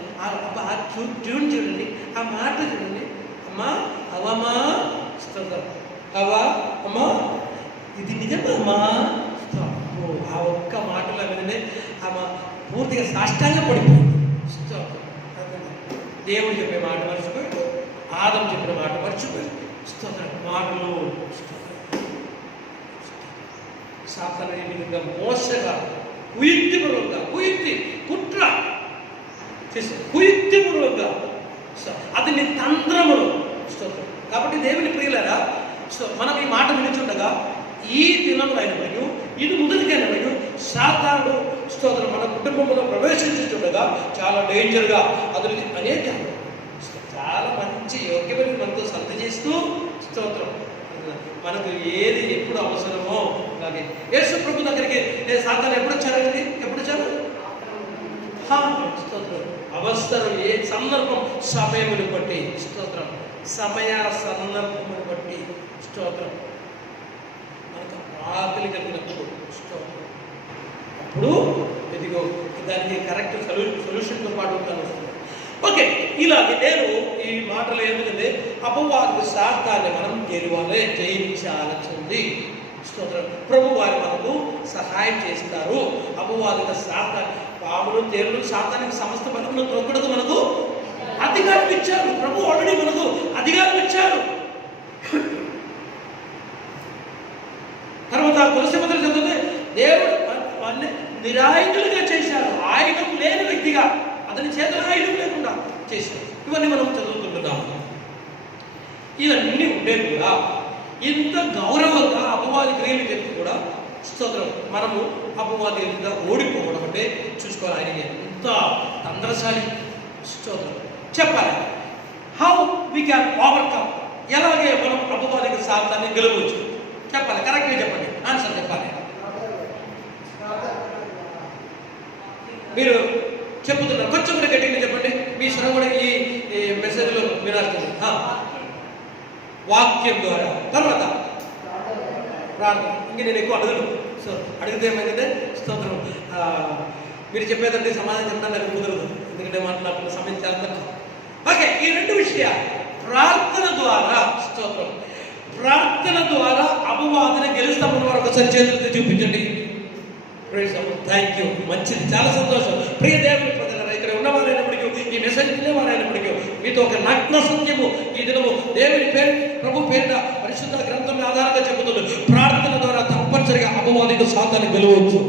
ట్యూన్ చూడండి, ఆ మాట చూడండి. అమ్మా అవమా. స్తోత్రం. అవా అమ్మా ఇది నిజమా అమ్మా. ఆ ఒక్క మాటలో విననే ఆమె పూర్తిగా సాష్టాంగా పడిపోయింది. దేవుడు చెప్పే మాట మర్చిపోయాడు, ఆదం చెప్పిన మాట మర్చిపోయాడు. స్తోత్రం. మాటలు సాతానుడిగా మోసగా కుట్ర చేసి కుయుక్తిపూర్వకంగా అతని తంత్రములు. స్తోత్రం. కాబట్టి దేవుని ప్రియులారా, మనం ఈ మాట వినిచుండగా ఈ దినంలో అయినప్పుడు ఇది మొదటికైనప్పుడు సాతానుడు స్తోత్రం మన కుటుంబంలో ప్రవేశించుండగా చాలా డేంజర్గా అతని అనేక చాలా మంచి యోగ్యమైన మనతో సంధి చేస్తూ స్తోత్రం మనకు ఏది ఎప్పుడు అవసరమో అలాగే యేసు ప్రభు దగ్గరికి సాతాను ఎప్పుడు వచ్చారండి? ఎప్పుడు వచ్చారు? స్తోత్రం. అవసరం ఏ సందర్భం, సమయమును బట్టి. స్తోత్రం. సమయ సందర్భమును బట్టి. స్తోత్రం. మనకు ఆకలి కలిగినప్పుడు స్తోత్రం అప్పుడు ఇదిగో దానికి కరెక్ట్ సొల్యూషన్తో పాటు ఉంటాను. ఓకే, ఇలాగే నేను ఈ మాటలు ఎందుకంటే అపవాది సాతాన్ని మనం జయించాల్సింది. స్తోత్రం. ప్రభు వారు మనకు సహాయం చేస్తారు. అపవాదిక సాతాన్ని, పాములు తేళ్లు సాతానికి సమస్త బలమును త్రొక్కడకు మనకు అధికారం ఇచ్చారు. ప్రభు ఆల్రెడీ మనకు అధికారం ఇచ్చారు. తర్వాత తులసి పత్రం చదివితే దేవుడు వారిని నిరాయుధులుగా చేశారు. ఆయుధం లేని వ్యక్తిగా, అతని చేతులు ఆయుధం లేకుండా చేశారు. ఇవన్నీ మనం చదువుకుంటున్నాము. ఇవన్నీ ఉండే కూడా ఇంత గౌరవంగా అపవాది క్రియలు చెప్పి కూడా స్తోత్రం మనము అపవాది ఓడిపోవడం అంటే చూసుకోవాలి. ఆయన ఎంత తంత్రశాలి. స్తోత్రం. చెప్పాలి హౌ వీ క్యాన్ ఓవర్కమ్, ఎలాగే మనం అపవాదికి సాతాన్ని గెలవచ్చు చెప్పాలి. కరెక్ట్గా చెప్పండి, ఆన్సర్ చెప్పాలి. మీరు చెప్పుతున్నారు, కొంచెం కూడా గట్టిగా చెప్పండి. మీ స్వరం కూడా ఈ మెసేజ్లో వినాల్సింది. వాక్యం ద్వారా, తర్వాత ప్రార్థన. ఇంక నేను ఎక్కువ అడగను. సో అడిగితే ఏమైందంటే స్తోత్రం మీరు చెప్పేదంటే సమాధానం చెప్పడానికి నాకు కుదరదు, ఎందుకంటే మాట్లాడుతున్న సమయం చాలా తక్కువ. ఓకే, ఈ రెండు విషయాలు ప్రార్థన ద్వారా స్తోత్రం, ప్రార్థన ద్వారా అపవాదిని గెలుస్తామని వారు ఒకసారి చేతులతో చూపించండి. థ్యాంక్ యూ, మంచిది, చాలా సంతోషం. ప్రియ దేవుని ప్రజలారా, ఇక్కడ ఉన్నవారైనప్పటికీ, ఈ మెసేజ్ వినేవారైనప్పటికీ మీతో ఒక నగ్న సత్యము ఈ దినము దేవుని పేరు, ప్రభు పేరిట పరిశుద్ధ గ్రంథం ఆధారంగా చెబుతుంది. ప్రార్థన ద్వారా తప్పనిసరిగా అపవాదిక సాతాన్ని గెలవచ్చు.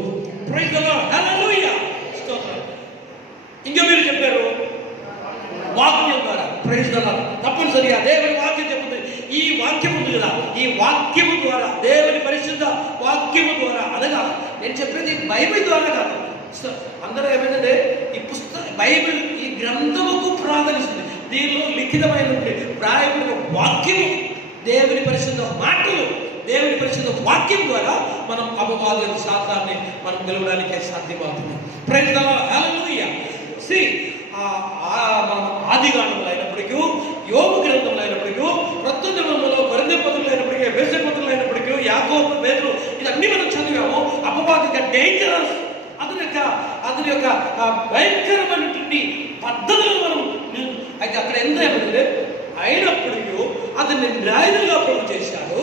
ప్రైజ్ ది లార్డ్, హల్లెలూయా, స్తోత్రం. ఇంకా మీరు చెప్పారు వాక్యం ద్వారా. ప్రైజ్ ది లార్డ్, తప్పనిసరిగా దేవుని వాక్యం చెబుతుంది. ఈ వాక్యం ఉంది కదా, ఈ వాక్యము ద్వారా, దేవుని పరిశుద్ధ వాక్యము ద్వారా, అనగా నేను చెప్పేది బైబిల్ ద్వారా కాదు. అందరూ ఏమైందంటే ఈ పుస్తకం బైబిల్ ఈ గ్రంథముకు ప్రాధాన్యస్తుంది. దీనిలో లిఖితమైన రాయబడిన వాక్యము, దేవుని పరిశుద్ధ మాటలు, దేవుని పరిశుద్ధ వాక్యం ద్వారా మనం అపవాది శాతాన్ని మనం గెలవడానికి సాధ్యమవుతుంది. ప్రైజ్ ది లార్డ్, హల్లెలూయా. మనం ఆదికాండములో అయిన యోబు గ్రంథంలో అయినప్పటికీ, క్రొత్త నిబంధనలో కొరింథీ పత్రికలో అయినప్పటికీ, ఎఫెసీ పత్రికలో అయినప్పటికీ, యాకోబు, పేతురు, ఇదన్నీ మనం చదివాము. అపవాది డేంజరస్, అతని యొక్క భయంకరమైనటువంటి పద్ధతులను మనం అయితే అక్కడ ఎంత ఏమంటే అయినప్పటికీ అతన్ని న్యాయులుగా ప్రభు చేశాడు.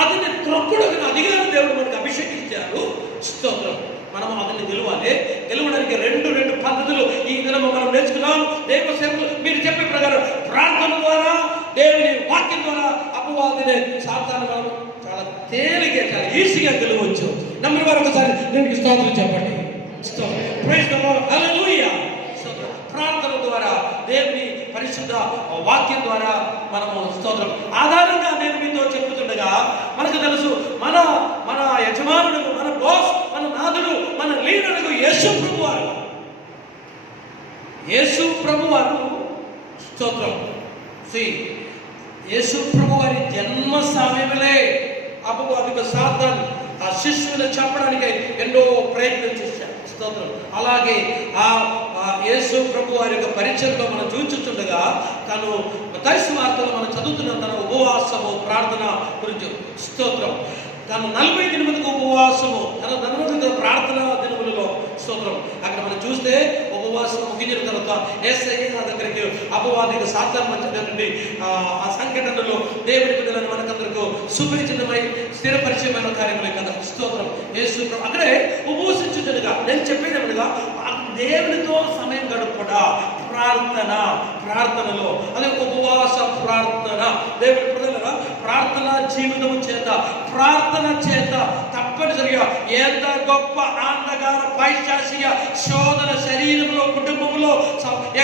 అతన్ని త్రొక్కుడుకు అధికారం దేవుడు మనకు అభిషేకించారు. స్తోత్రం. మనం అతన్ని గెలవాలి. గెలవడానికి రెండు పద్ధతులు ఈ దినము మనం నేర్చుకున్నాం. దేవుని సేవకులు మీరు చెప్పే ప్రకారం ప్రార్థన ద్వారా, దేవుని వాక్యం ద్వారా అపవాదిని సాతాను మనం చాలా తేలిగా, చాలా ఈజీగా గెలవచ్చు. నమ్మిన వారు ఒకసారి దేవునికి స్తోత్రం చెప్పండి. ప్రైజ్ ది లార్డ్, హల్లెలూయా. ప్రార్థన ద్వారా, దేవుని పరిశుద్ధ వాక్యం ద్వారా మనము స్తోత్రం ఆధారంగా నేను మీతో చెప్పుతుండగా మనకు తెలుసు, మన యజమానుడు, మన బాస్, మన నాథుడు, మన లీడరుడు యేసు ప్రభువారు స్తోత్రం. యేసు ప్రభువారి జన్మ సమయములే అపవాదికి సాతాను ఆ శిష్యులు చెప్పడానికి ఎన్నో ప్రయత్నం చేశారు. స్తోత్రం. అలాగే ఆ యేసు ప్రభు వారి యొక్క పరిచయంలో మనం చూచుతుండగా తను మత్తయి సువార్తలో మనం చదువుతున్న తన ఉపవాసము ప్రార్థన గురించి స్తోత్రం. తను 40 దినములకు ఉపవాసము, తన ధనవంతుల ప్రార్థన దినములలో స్తోత్రం. అక్కడ మనం చూస్తే ఉపవాసం ముగించిన తర్వాత యేసయ్య దగ్గరికి అపవాదికి సాతాను మధ్య ఆ సంఘటనలో దేవుడి బిడ్డలను మనకందరికీ సుపరిచితమై స్థిరపరిచయమైన కార్యములే కదా. స్తోత్రం. యేసు అక్కడే ఉపవసించుటగా నేను చెప్పేదేమనగా దేవునితో సమయం గడుపుడా ప్రార్థనలో అదే ఉపవాస ప్రార్థన. దేవుడి పిల్లలుగా ప్రార్థన జీవితం చేత, ప్రార్థన చేత తప్పనిసరిగా ఎంత గొప్ప అంధకార పైశాచిక శోధన శరీరంలో, కుటుంబంలో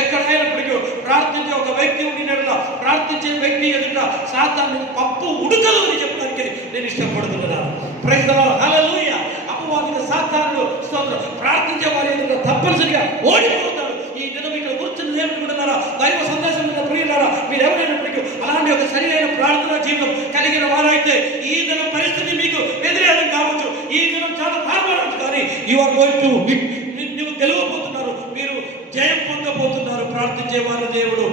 ఎక్కడైనప్పటికీ ప్రార్థించే ఒక వ్యక్తి ఉండినట్లా ప్రార్థించే వ్యక్తి ఎదుట సాతాను పప్పు ఉడకదు అని చెప్పడానికి నేను ఇష్టపడుతున్నాను. ప్రైజ్ ది లార్డ్, హల్లెలూయా. అపవాదికి సాతాను స్తోత్రం ప్రార్థించే వారి ఎదుట తప్పనిసరిగా ఓడిపోతాడు. ఈ దినం ఇక్కడ కూర్చుని ఏమనుకుంటున్నారా, దైవ సందేశం ప్రియులారా, మీరు ఎవరైనప్పటికీ అలాంటి ఒక సరైన ప్రార్థనా జీవితం కలిగిన వారైతే ఈ దినం పరిస్థితి మీకు వ్యతిరేకం కావచ్చు, ఈ దినం చాలా తారుమారవచ్చు, కానీ యు ఆర్ గోయింగ్ టు నువ్వు గెలవబోతున్నారు, మీరు జయం పొందబోతున్నారు. ప్రార్థించే వారి దేవుడు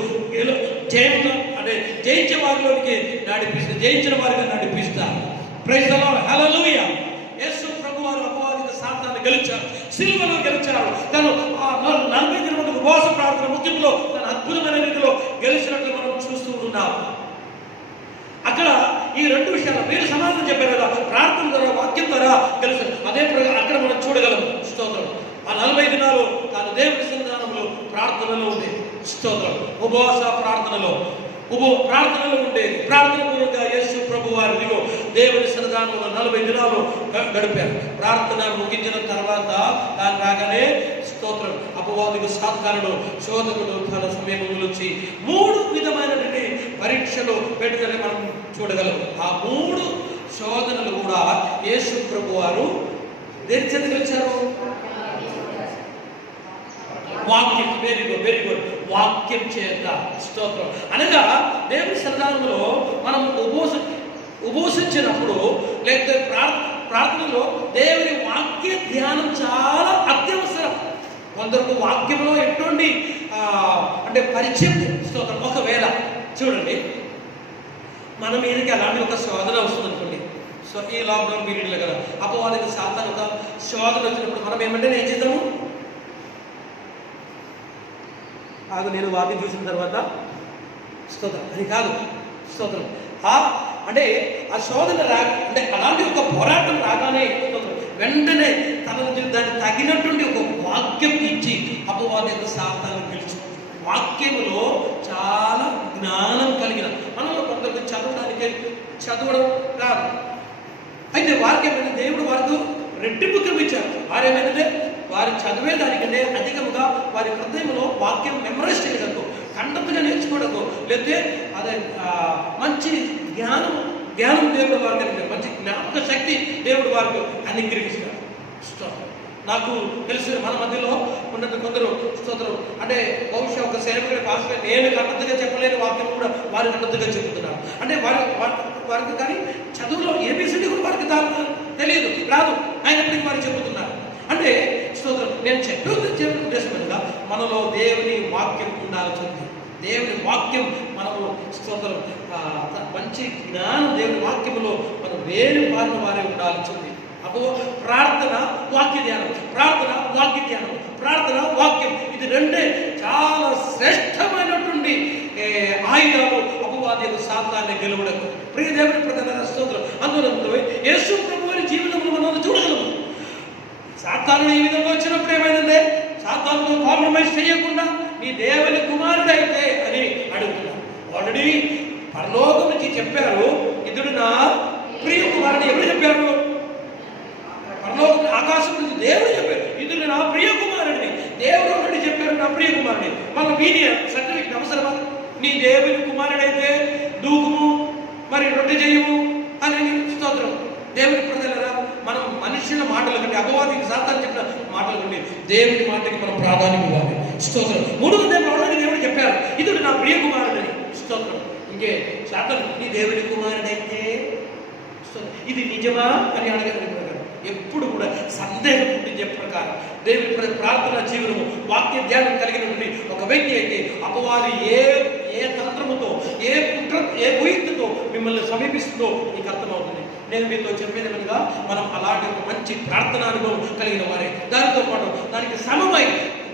జయించే వారిలోనికి నడిపిస్తారు, జయించిన వారిగా నడిపిస్తారు. ప్రైజ్ ది లార్డ్, హల్లెలూయా. యేసు ప్రభువారు అపవాదికి సాతాను గెలిచారు, సిలువలో గెలిచారు. తను 40 దినముల ఉపవాస ప్రార్థన ముగింపులో తన అద్భుతమైన రీతిలో గెలిచినట్లు మనం చూస్తూ ఉన్నాం. అక్కడ ఈ 2 విషయాలు మీరు సమాధానం చెప్పారు కదా, ప్రార్థన ద్వారా, వాక్యం ద్వారా గెలిచారు. అదే అక్కడ మనం చూడగలం. స్తోత్రం. ఆ 40 దినాలు తాను దేవుని సన్నిధానంలో ప్రార్థనలో ఉండేది. స్తోత్రం. ఉపవాస ప్రార్థనలో ఉండేది. ప్రార్థన మూలంగా యేసు ప్రభు వారిలో దేవుని సన్నిధానంలో 40 దినాలు గడిపారు. ప్రార్థన ముగించిన తర్వాత దాని రాగానే స్తోత్రం అపవాదికి సాతానుడు శోధకుడు తన సమయం వచ్చి 3 విధమైనటువంటి పరీక్షలు పెట్టినని మనం చూడగలం. ఆ 3 శోధనలు కూడా యేసు ప్రభు వారు దేని చేత గెలిచారు? వాక్యం. Very good. వాక్యం చేత. స్తోత్రం. అనగా దేవుని సన్నిధానంలో మనం ఉపవసించినప్పుడు లేకపోతే ప్రార్థనలో దేవుని వాక్య ధ్యానం చాలా అత్యవసరం. కొందరికి వాక్యంలో ఎటువంటి అంటే పరిచయం. స్తోత్రం. ఒకవేళ చూడండి, మన మీదకి అలాంటి ఒక శోధన వస్తుంది అనుకోండి. సో ఈ లాక్డౌన్ పీరియడ్లో కదా అపవాదికి సాతాను ఒక శోధన వచ్చినప్పుడు మనం ఏమంటే ఏం చేద్దాము, కాదు నేను వాక్యం చూసిన తర్వాత స్తోత్రం అని కాదు. స్తోత్రం. అంటే ఆ శోధన అంటే అలాంటి ఒక పోరాటం రాగానే వెంటనే తన దాన్ని తగినటువంటి ఒక వాక్యం ఇచ్చి అపవాది యొక్క సాతాను గెలిచి వాక్యములో చాలా జ్ఞానం కలిగిన మనలో కొందరికి చదవడం రాదు. అయితే వారికి ఏమైనా దేవుడు వారికి రెట్టింపు కల్పించారు. వారేమైనా వారు చదివేదానికంటే అధికంగా వారి హృదయంలో వాక్యం మెమరైజ్ చేయడకు, కండపుగా నేర్చుకోవడకు, లేకపోతే అదే మంచి జ్ఞానం దేవుడు వారికి మంచి జ్ఞాపక శక్తి దేవుడు వారికి అనుగ్రహిస్తారు. నాకు తెలిసిన మన మధ్యలో ఉన్నది కొందరు స్తోత్రం అంటే బహుశా ఒక సేవకుడి భాషలో నేను కన్నతగా చెప్పలేని వాక్యం కూడా వారి కన్నతగా చెబుతున్నారు. అంటే వారికి కానీ చదువులో ఏబిసిడి కూడా వారికి తెలియదు, రాదు, అయినప్పటికీ వారు చెబుతున్నారు. అంటే స్తోత్రం నేను చెప్పే ఉద్దేశం కనుక మనలో దేవుని వాక్యం ఉండాల్సింది. దేవుని వాక్యం మనము స్తోత్రం. మంచి జ్ఞానం దేవుని వాక్యములో మనం వేరు పారిన వారే ఉండాల్సింది. అపో ప్రార్థన వాక్య ధ్యానం, ప్రార్థన వాక్య ధ్యానం, ప్రార్థన వాక్యం, ఇది రెండే చాలా శ్రేష్టమైనటువంటి ఆయుధాలు అపవాది యొక్క సాతాన్ని గెలువడకు. ప్రియ దేవుని ప్రధాన స్తోత్రం. అందులో యేసు ప్రభు వారి జీవితంలో మనం చూడగలము. సాతాను ఈ విధంగా వచ్చినప్పుడు ఏమైందంటే, సాతానుతో కాంప్రమైజ్ చేయకుండా నీ దేవుని కుమారుడు అయితే అని అడుగుతున్నాడు. ఆల్రెడీ పరలోకం నుంచి చెప్పారు, ఇతడు నా ప్రియ కుమారుడు. ఎవరు చెప్పారు? పరలోకం ఆకాశం నుంచి దేవుడు చెప్పారు, ఇతడు నా ప్రియ కుమారుడిని. దేవుడు ఆల్రెడీ చెప్పారు నా ప్రియ కుమారుడిని. మన వీని సర్టిఫికెట్ అవసరమా? నీ దేవుని కుమారుడైతే దూకుము, మరి రొట్టె చేయము అని స్తోత్రం. దేవుని ప్రజలరా, మనం మనుషుల మాటల కంటే, అపవాదికి సాతాను చెప్పిన మాటల కంటే దేవుని మాటకి మనం ప్రాధాన్యం ఇవ్వాలి. స్తోత్రం. మూడవ దేవుడు ఆల్రెడీ దేవుడు చెప్పారు, ఇతడు నా ప్రియ కుమారుడని. స్తోత్రం. ఇంకే సాతాను నీ దేవుని కుమారుడైతే ఇది నిజమా అని అడగడం ఎప్పుడు కూడా సందేహం పుట్టించే ప్రకారం దేవుని ప్రార్థన జీవనము వాక్య ధ్యానం కలిగినటువంటి ఒక వ్యక్తి అయితే అపవాది ఏ తంత్రముతో, ఏ కుట్ర, ఏ కుయుక్తితో మిమ్మల్ని సమీపిస్తుందో మీకు అర్థమవుతుంది. నేను మీతో చెప్పేదేమనగా, మనం అలాంటి ఒక మంచి ప్రార్థన అనుభవం కలిగిన వారే, దానితో పాటు దానికి సమమై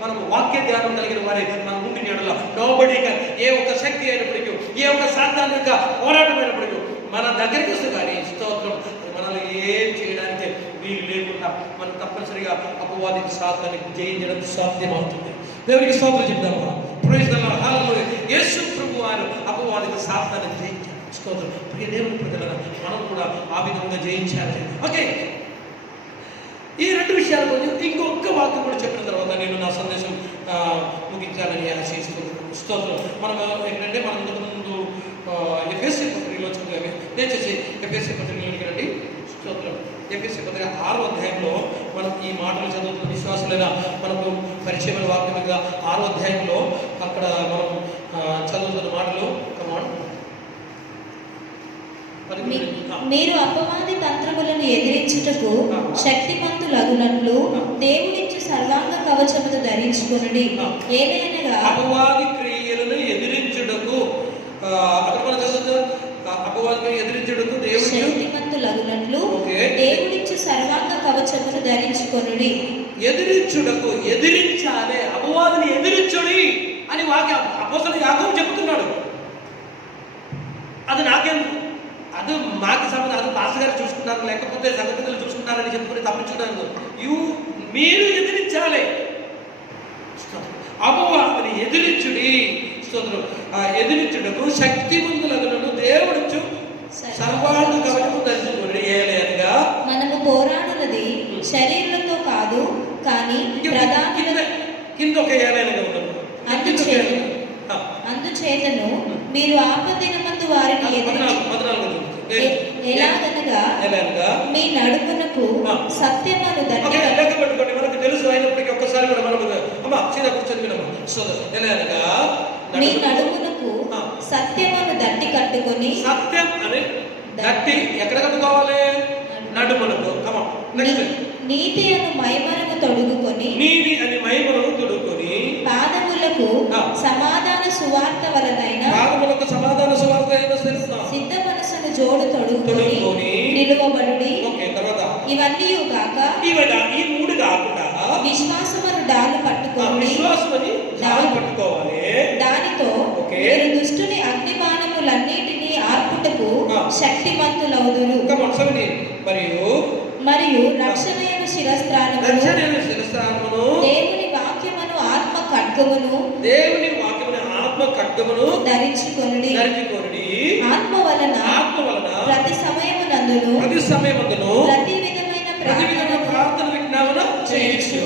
మనము వాక్య ధ్యానం కలిగిన వారే మన ముందు నీడలో నోబడీగా ఏ ఒక్క శక్తి అయినప్పటికీ, ఏ ఒక్క సాధారణ పోరాటం అయినప్పటికీ మన దగ్గరికి వస్తుంది. కానీ స్తోత్రం, మనల్ని ఏం చేయడానికి వీలు లేకుండా మనం తప్పనిసరిగా అపవాదికి సాతానికి జయించడం సాధ్యమవుతుంది. దేవునికి స్తోత్రం చెప్తాము. Praise the Lord. హల్లెలూయా. యేసు ప్రభు వారు అపవాదికి సాతాన్ని జయించారు. స్తోత్రం. ప్రియ దేవుని ప్రజలారా, మనం కూడా ఆ విధంగా జయించాలి. ఓకే, ఈ రెండు విషయాల గురించి ఇంకొక వాక్యం కూడా చెప్పిన తర్వాత నేను నా సందేశం ముగించాలని ఆశిస్తున్నాను. స్తోత్రం. మనం ఏంటంటే, మనం ఇంతకుముందు ఎఫ్ఎస్సి పత్రికలో చదివాము. దయచేసి ఎఫ్ఎస్సి పత్రికలోనికి రండి. స్తోత్రం. ఎఫ్ఎస్సి పత్రిక 6వ అధ్యాయంలో మనం ఈ మాటలు చదువుతున్న విశ్వాసులైన మనకు పరిచయమైన వాక్యంగా 6వ అధ్యాయంలో అక్కడ మనం చదువుతున్న మాటలు. కమాన్. మీరు అపవాది తంత్రములను ఎదిరించుటకు శక్తిమంతులగునట్లు దేవుడిచ్చు సర్వాంగ కవచమును ధరించుకొనుడి. ఏలయనగా అపవాది క్రియలను ఎదిరించుటకు అపవాదిని ఎదిరించుటకు దేవుడు శక్తిమంతులగునట్లు దేవుడిచ్చు సర్వాంగ కవచమును ధరించుకొనుడి. ఎదిరించుటకు, ఎదిరించాలి, అపవాదిని ఎదిరించుడి అని వాక్యం అపోస్తలుడు యాకోబు చెప్తున్నాడు. అది నాకేం, అది మాకు సంబంధం, అది పాస్టర్ గారు చూసుకుంటారు, లేకపోతే సంగతులు చూసుకుంటారని చెప్పుకుని తప్పించుకోవడానికి మీరు ఎదిరించాలి. అపవాదిని ఎదిరించుడి. స్తోత్రం. ఎదిరించుటకు శక్తిమంతులను దేవుడిచ్చు సర్వాంగ కవచము ధరించుకోండి. ఏలయనగా మనము పోరాడునది శరీరులతో కాదు, కానీ కింద ఒక ఏలయనగా ఉండదు. అందుచేతను మీరు ఆపదినమందు వారిని ఎలాగనగా మీ నడుమునకు సత్యమును దట్టి పెట్టుకోండి. మనకు తెలుసు అయినప్పటికీ ఒక్కసారి కూడా మనం అమ్మా సీదా కూర్చొని మీ నడుమునకు సత్యమును దట్టి కట్టుకొని. సత్యం అని దట్టి ఎక్కడ కట్టుకోవాలి? నడుమునకు. నీతి అను మైమరము తొడుగుకొని, నీతి అని మైమరము తొడుగుకొని, పాదములకు సమాధాన సువార్త వలనైన సిద్ధ మనసును జోడు తొడుగుకొని నిలువబడుడి. ఇవన్నీ గాక ఈ మూడు కాకుండా విశ్వాసమును డాలు పట్టుకోవాలి. దానితో మీరు దుష్టుని అగ్నిబాణములన్నిటినీ ఆర్పుటకు శక్తిమంతులవుదురు. మరియు రక్షణయైన శిరస్త్రాణమును, దేవుని వాక్యమును ఆత్మ ఖడ్గమును ధరించుకొనుడి. ఆత్మ వలన ప్రతి సమయమునందును ప్రతి విధమైన ప్రార్థన విజ్ఞాపన చేయొచ్చు.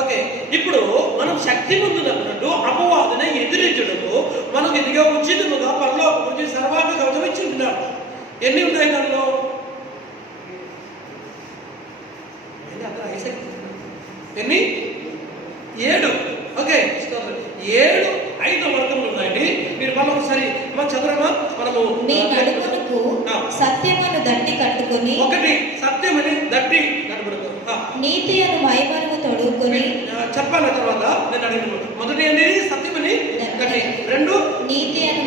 ఓకే, ఇప్పుడు మనం శక్తి పొందినప్పుడు అపవాదిని ఎదిరించడము మనకు ఇదిగా ఉచితముగా పరలోకం నుంచి సర్వాంగ కవచం ఇచ్చి ఉంటున్నాడు. ఎన్ని ఉన్నాయి దానిలో? ఎన్ని? 7. ఓకే, 7 5 వర్గములు ఉన్నాయండి. మీరు మనం ఒకసారి చదువురమ్మా. మనము సత్యమును దట్టి కట్టుకొని, ఒకటి సత్యమని దట్టి కట్టుకుని, నీతి అను మైమరము తొడుగుకొని. చెప్పాలి తర్వాత నేను అడిగిన మొదటి అనేది సత్యమని దట్టి, 2 నీతి అను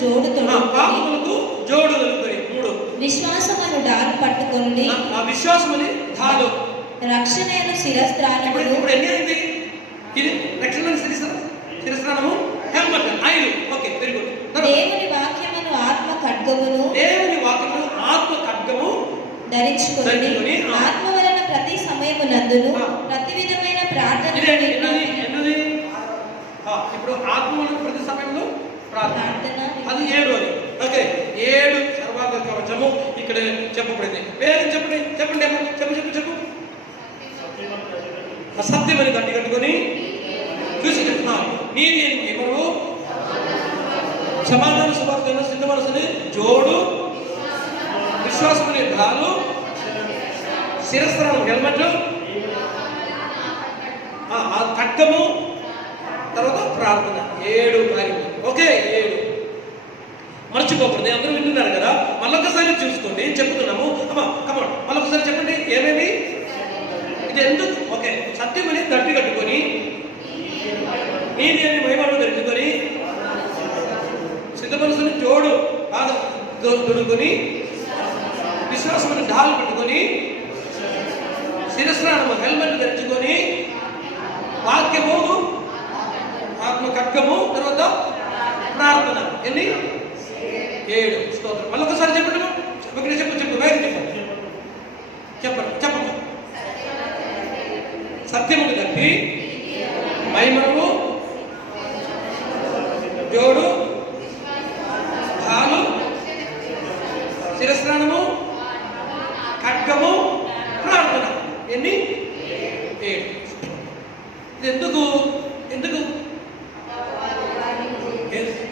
జోడు తొడుగుకొని పాపములకు జోడు తొడుగుకొని 3 విశ్వాసమును డాలు పట్టుకొనుడి. ఆ విశ్వాసమని ధాలు. రక్షణను శిరస్త్రాణములు. ఇప్పుడు ఎన్ని అయింది? ఇది రక్షణ శిరస్త్రాణము హెల్మెట్ 5. Okay, very good. దేవుని వాక్యమును ఆత్మ ఖడ్గమును దేవుని వాక్యమును ఆత్మ ఖడ్గము ధరించుకొని ఆత్మ వలన ప్రతి సమయమునందును ప్రతి విధమైన ప్రార్థన. ఇప్పుడు ఆత్మ వలన ప్రతి సమయంలో ప్రార్థన, అది 7. ఓకే, 7 సర్వాంగ కవచము ఇక్కడ చెప్పబడింది. వేరే చెప్పండి చెప్పండి చెప్పు చెప్పు చెప్పు. అసత్యమని గట్టి కట్టుకొని చూసి నీతి ఎవరు? సమాధాన సువార్తను సిద్ధ మనసుని జోడు, విశ్వాసముని ఢాలు, శిరస్త్రాణం హెల్మెట్, ఖడ్గము, తర్వాత ప్రార్థన. 7 కార్యములు. ఓకే, 7 మర్చిపోకూడదు. అందరూ వింటున్నారు కదా, మళ్ళొకసారి చూసుకోండి. చెప్తున్నాము. కమాన్ మళ్ళొకసారి చెప్పండి. ఏమేమి ఇది ఎందుకు? ఓకే, సత్యమని దట్టి కట్టుకొని నీతి అని మహిమను ధరించుకొని సిద్ధ మనసుని జోడు తొడుగుకొని విశ్వాసముని ఢాలు పెట్టుకొని శిరస్నానము హెల్మెట్ ధరించుకొని వాక్యము ఆత్మ ఖడ్గము, తర్వాత ప్రార్థన. ఎన్ని? 7. స్తోత్రం. మళ్ళొకసారి చెప్పండి. చెప్పు వేరే చెప్పండి. సత్యమును కట్టి మహిమను జోడు ఢాలు శిరస్నానము ఖడ్గము ప్రార్థన. ఎన్ని? 7. ఇది ఎందుకు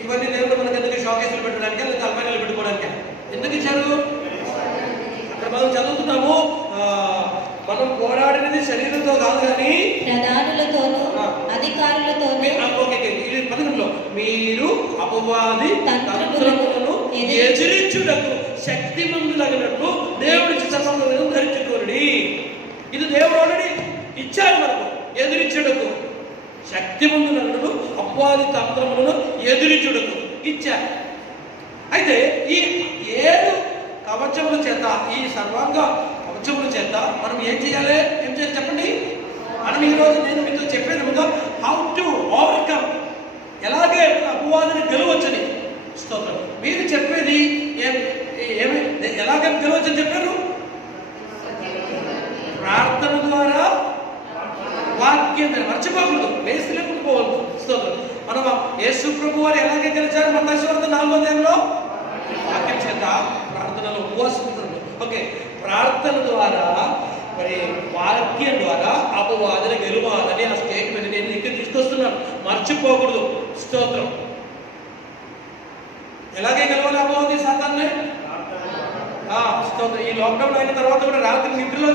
ఇవన్నీ దేవుడు మనకు ఎందుకు షాకేసులు పెట్టడానికి లేదా అల్మారీలు పెట్టుకోవడానికి ఎందుకు ఇచ్చారు? అక్కడ మనం చదువుతున్నాము, మనం పోరాడినది శరీరంతో కాదు కానీ ప్రధానులతోనూ అధికారులతోనూ. ఇది 11లో మీరు అపవాది తంత్రములను ఎదిరించుటకు శక్తిమంతులగినట్టు దేవుడి సర్వములను ధరించుకోండి. ఇది దేవుడు ఆల్రెడీ ఇచ్చారు మనకు. ఎదిరించుటకు శక్తిమంతులగినట్టు అపవాది తంత్రములను ఎదిరించుటకు ఇచ్చారు. అయితే ఈ 7 కవచముల చేత, ఈ సర్వాంగ కవచముల చేత మనం ఏం చేయాలి చెప్పండి. మనం ఈరోజు నేను మీతో చెప్పేది హౌ టు ఓవర్కమ్, ఎలాగే అపవాదిని గెలవచ్చని. స్తోత్రం. మీరు చెప్పేది ఎలాగే గెలవచ్చని చెప్పారు? ప్రార్థన ద్వారా, వాక్యం మర్చిపోకూడదు, వేసి లేకుండా పోవద్దు. స్తోత్రం. మనం యేసు ప్రభు వారు ఎలాగే గెలిచారు? మత్తయి సువార్త 4వ అధ్యాయంలో వాక్యం చేత, ప్రార్థనలో ఉపవాసం. ఓకే, ప్రార్థన ద్వారా మరి వాక్యం ద్వారా అపవాదిని గెలవాలని ఆ స్టేట్మెంట్ నేను ఇక్కడ తీసుకొస్తున్నాను. మర్చిపోకూడదు. స్తోత్రం. ఎలాగే గెలవాలి అపవాది సాతాన్ని? స్తోత్రం. ఈ లాక్డౌన్ అయిన తర్వాత కూడా రాత్రి నిద్రలో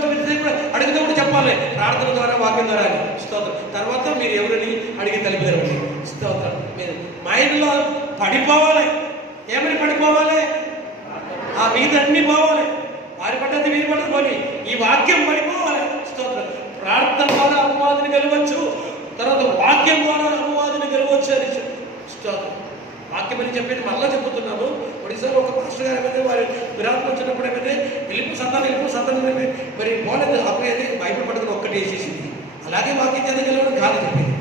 అడిగితే కూడా చెప్పాలి ప్రార్థన ద్వారా, వాక్యం ద్వారా. స్తోత్రం. తర్వాత మీరు ఎవరిని అడిగి తలిపారండి. స్తోత్రం. మీరు మైండ్లో పడిపోవాలి. ఏమని పడిపోవాలి? ఆ మీదన్నీ పోవాలి. వారి పడ్డది వీరి పడ్డది పోయి ఈ వాక్యం పడిపోవాలి. స్తోత్రం. ప్రార్థన ద్వారా అపవాదిని గెలవచ్చు, తర్వాత వాక్యం ద్వారా అపవాదిని గెలవచ్చు అని. స్తోత్రం. వాక్యం అని చెప్పేది మళ్ళీ చెబుతున్నాము. ఒడిశాలో ఒక పాస్టర్ గారు ఏమైతే వారి విరామం వచ్చినప్పుడు ఏమైతే వెళ్ళిపో సతాన్ని మరి పోలేదు అప్పుడైతే బైబిల్ పట్టుకుని ఒక్కటి వేసేసింది. అలాగే వాక్యం చేత గెలవడం కాదు చెప్పేది.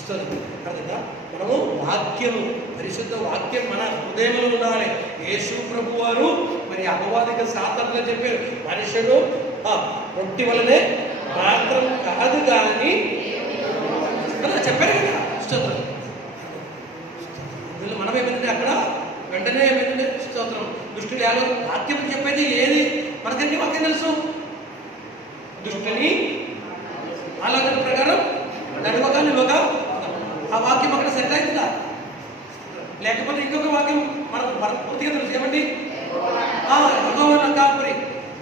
స్తోత్రం. కదా, మనము వాక్యము, పరిశుద్ధ వాక్యం మన హృదయంలో ఉండాలి. యేసు ప్రభు వారు మరి అపవాదిక సాతానుగా చెప్పారు, మనుషుడు రొట్టి వలనే మాత్రం కాదు కానీ చెప్పారు కదా. స్తోత్రం. మనం ఏమైందంటే అక్కడ వెంటనే ఏమైందంటే స్తోత్రం దుష్టుడు ఎలా వాక్యం చెప్పేది ఏది మనకంటే వాక్యం తెలుసు. దుష్టుని ఆలోచన ప్రకారం నడవగా నిలవగా ఆ వాక్యం అక్కడ సెట్ అవుతుందా? లేకపోతే ఇంకొక వాక్యం మనకు పూర్తిగా తెలుసు. ఏమండి? కాపురి.